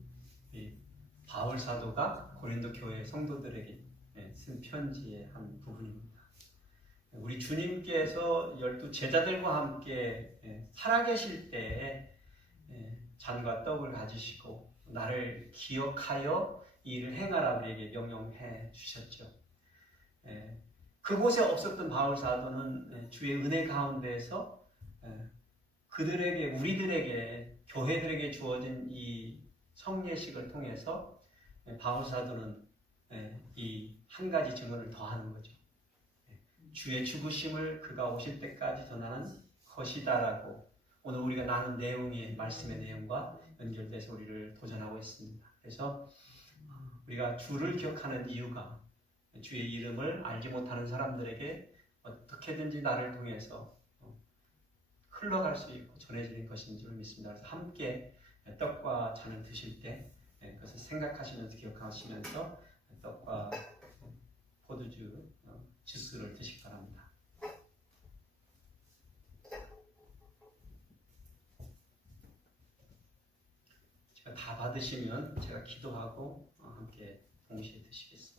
바울 사도가 고린도 교회 성도들에게 쓴 편지의 한 부분입니다. 우리 주님께서 12 제자들과 함께 살아계실 때에 잔과 떡을 가지시고 나를 기억하여 이 일을 행하라 우리에게 명령해 주셨죠. 그곳에 없었던 바울 사도는 주의 은혜 가운데에서 그들에게 우리들에게 교회들에게 주어진 이 성례식을 통해서 바울 사도는 이 한 가지 증언을 더하는 거죠. 주의 죽으심을 그가 오실 때까지 전하는 것이다라고 오늘 우리가 나눈 내용이 말씀의 내용과 연결돼서 우리를 도전하고 있습니다. 그래서 우리가 주를 기억하는 이유가 주의 이름을 알지 못하는 사람들에게 어떻게든지 나를 통해서 흘러갈 수 있고 전해지는 것인 줄 믿습니다. 그래서 함께 떡과 잔을 드실 때 그것을 생각하시면서 기억하시면서 떡과 포도주, 주스를 드시기 바랍니다. 제가 다 받으시면 제가 기도하고 함께 동시에 드시겠습니다.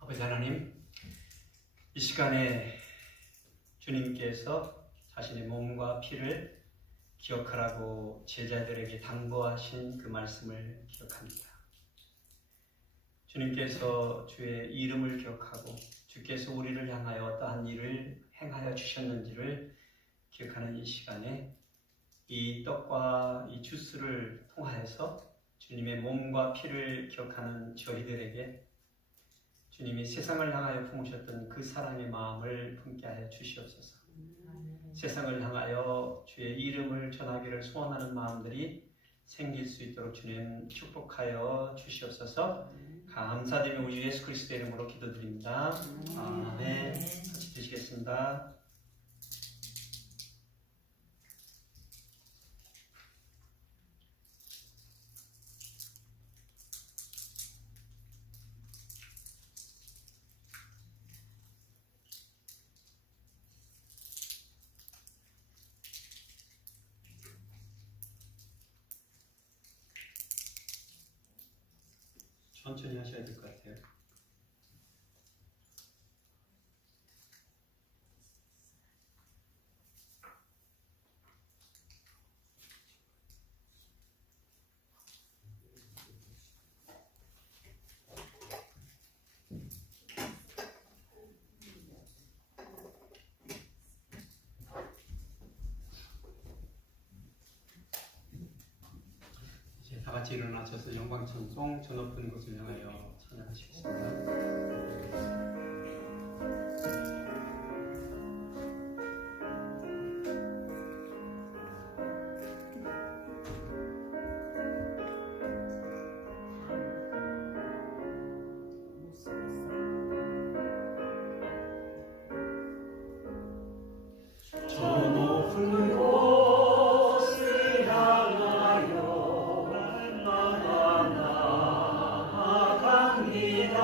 아버지 하나님, 이 시간에 주님께서 자신의 몸과 피를 기억하라고 제자들에게 당부하신 그 말씀을 기억합니다. 주님께서 주의 이름을 기억하고 주께서 우리를 향하여 어떠한 일을 행하여 주셨는지를 기억하는 이 시간에 이 떡과 이 주스를 통하여서 주님의 몸과 피를 기억하는 저희들에게 주님이 세상을 향하여 품으셨던 그 사랑의 마음을 품게 하여 주시옵소서. 세상을 향하여 주의 이름을 전하기를 소원하는 마음들이 생길 수 있도록 주님 축복하여 주시옵소서. 감사드리며 우리 예수 그리스도의 이름으로 기도드립니다. 아멘. 같이 드시겠습니다. 천천히 하셔야 될 것 같아요. 같이 일어나셔서 영광 찬송 저 높은 곳을 향하여 찬양하시겠습니다. 저 높은 곳을 향하여 나아갑니다.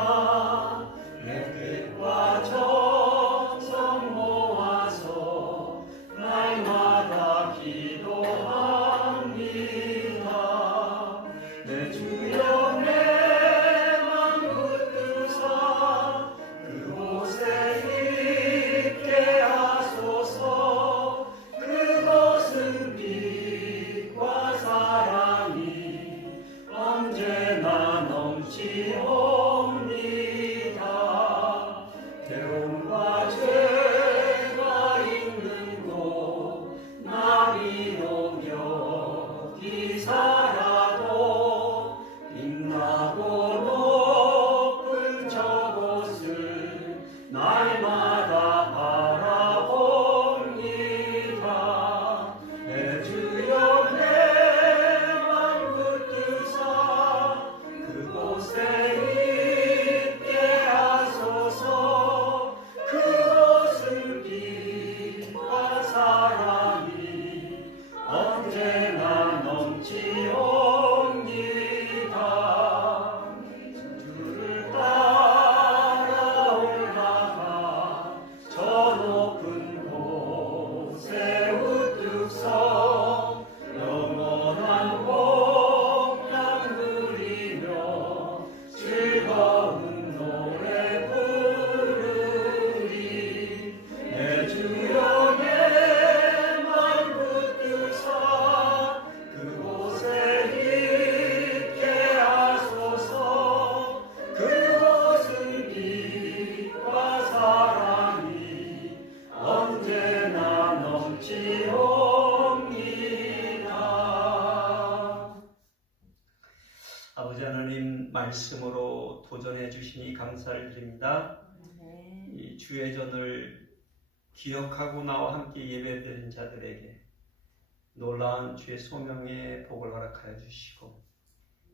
내 뜻과 정성 모아서 날마다 기도합니다. 내 주여 내 맘 붙드사 그곳에 있게 하소서. 그곳은 빛과 사랑이 언제나 넘치옵니다. 괴로움과 죄가 있는 곳 나비로 여기사라도 빛나고 높은 저곳을 날마다 바라봅니다. 내 주여 내 맘 붙드사 그곳에 있게 하소서. 그곳은 빛과 사랑이 언제나 넘치옵니다. 주를 따라 올라가 저 높은 곳에 우뚝 서 영원한 복양 누리며 즐거운 노래 부르리. 내 주여 내 맘 붙드사 그곳에 있게 하소서. 그곳은 빛과 사랑이 언제나 넘치옵니다. 아버지 하나님 말씀으로 도전해 주시니 감사를 드립니다. 이 주의 전을 기억하고 나와 함께 예배드린 자들에게 놀라운 주의 소명의 복을 허락하여 주시고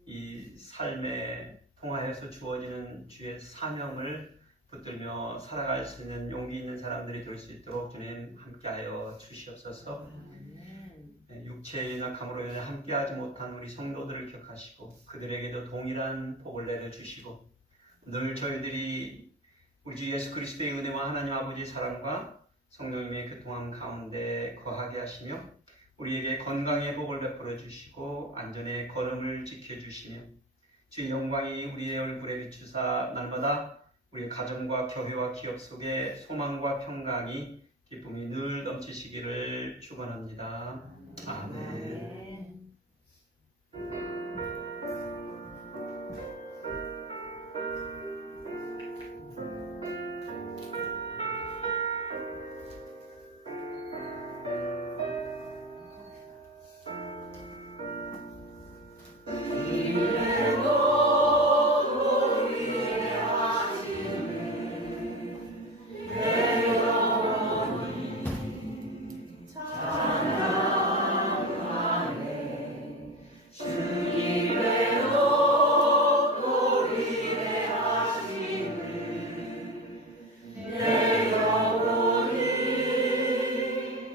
이 삶에 통하여서 주어지는 주의 사명을 붙들며 살아갈 수 있는 용기 있는 사람들이 될 수 있도록 주님 함께하여 주시옵소서. 육체의 약함으로 인해 함께하지 못한 우리 성도들을 기억하시고 그들에게도 동일한 복을 내려주시고 늘 저희들이 우리 주 예수 그리스도의 은혜와 하나님 아버지의 사랑과 성령님의 교통함 가운데 거하게 하시며 우리에게 건강의 복을 베풀어 주시고 안전의 걸음을 지켜주시며 주의 영광이 우리의 얼굴에 비추사 날마다 우리의 가정과 교회와 기업 속에 소망과 평강이 기쁨이 늘 넘치시기를 축원합니다. 아멘.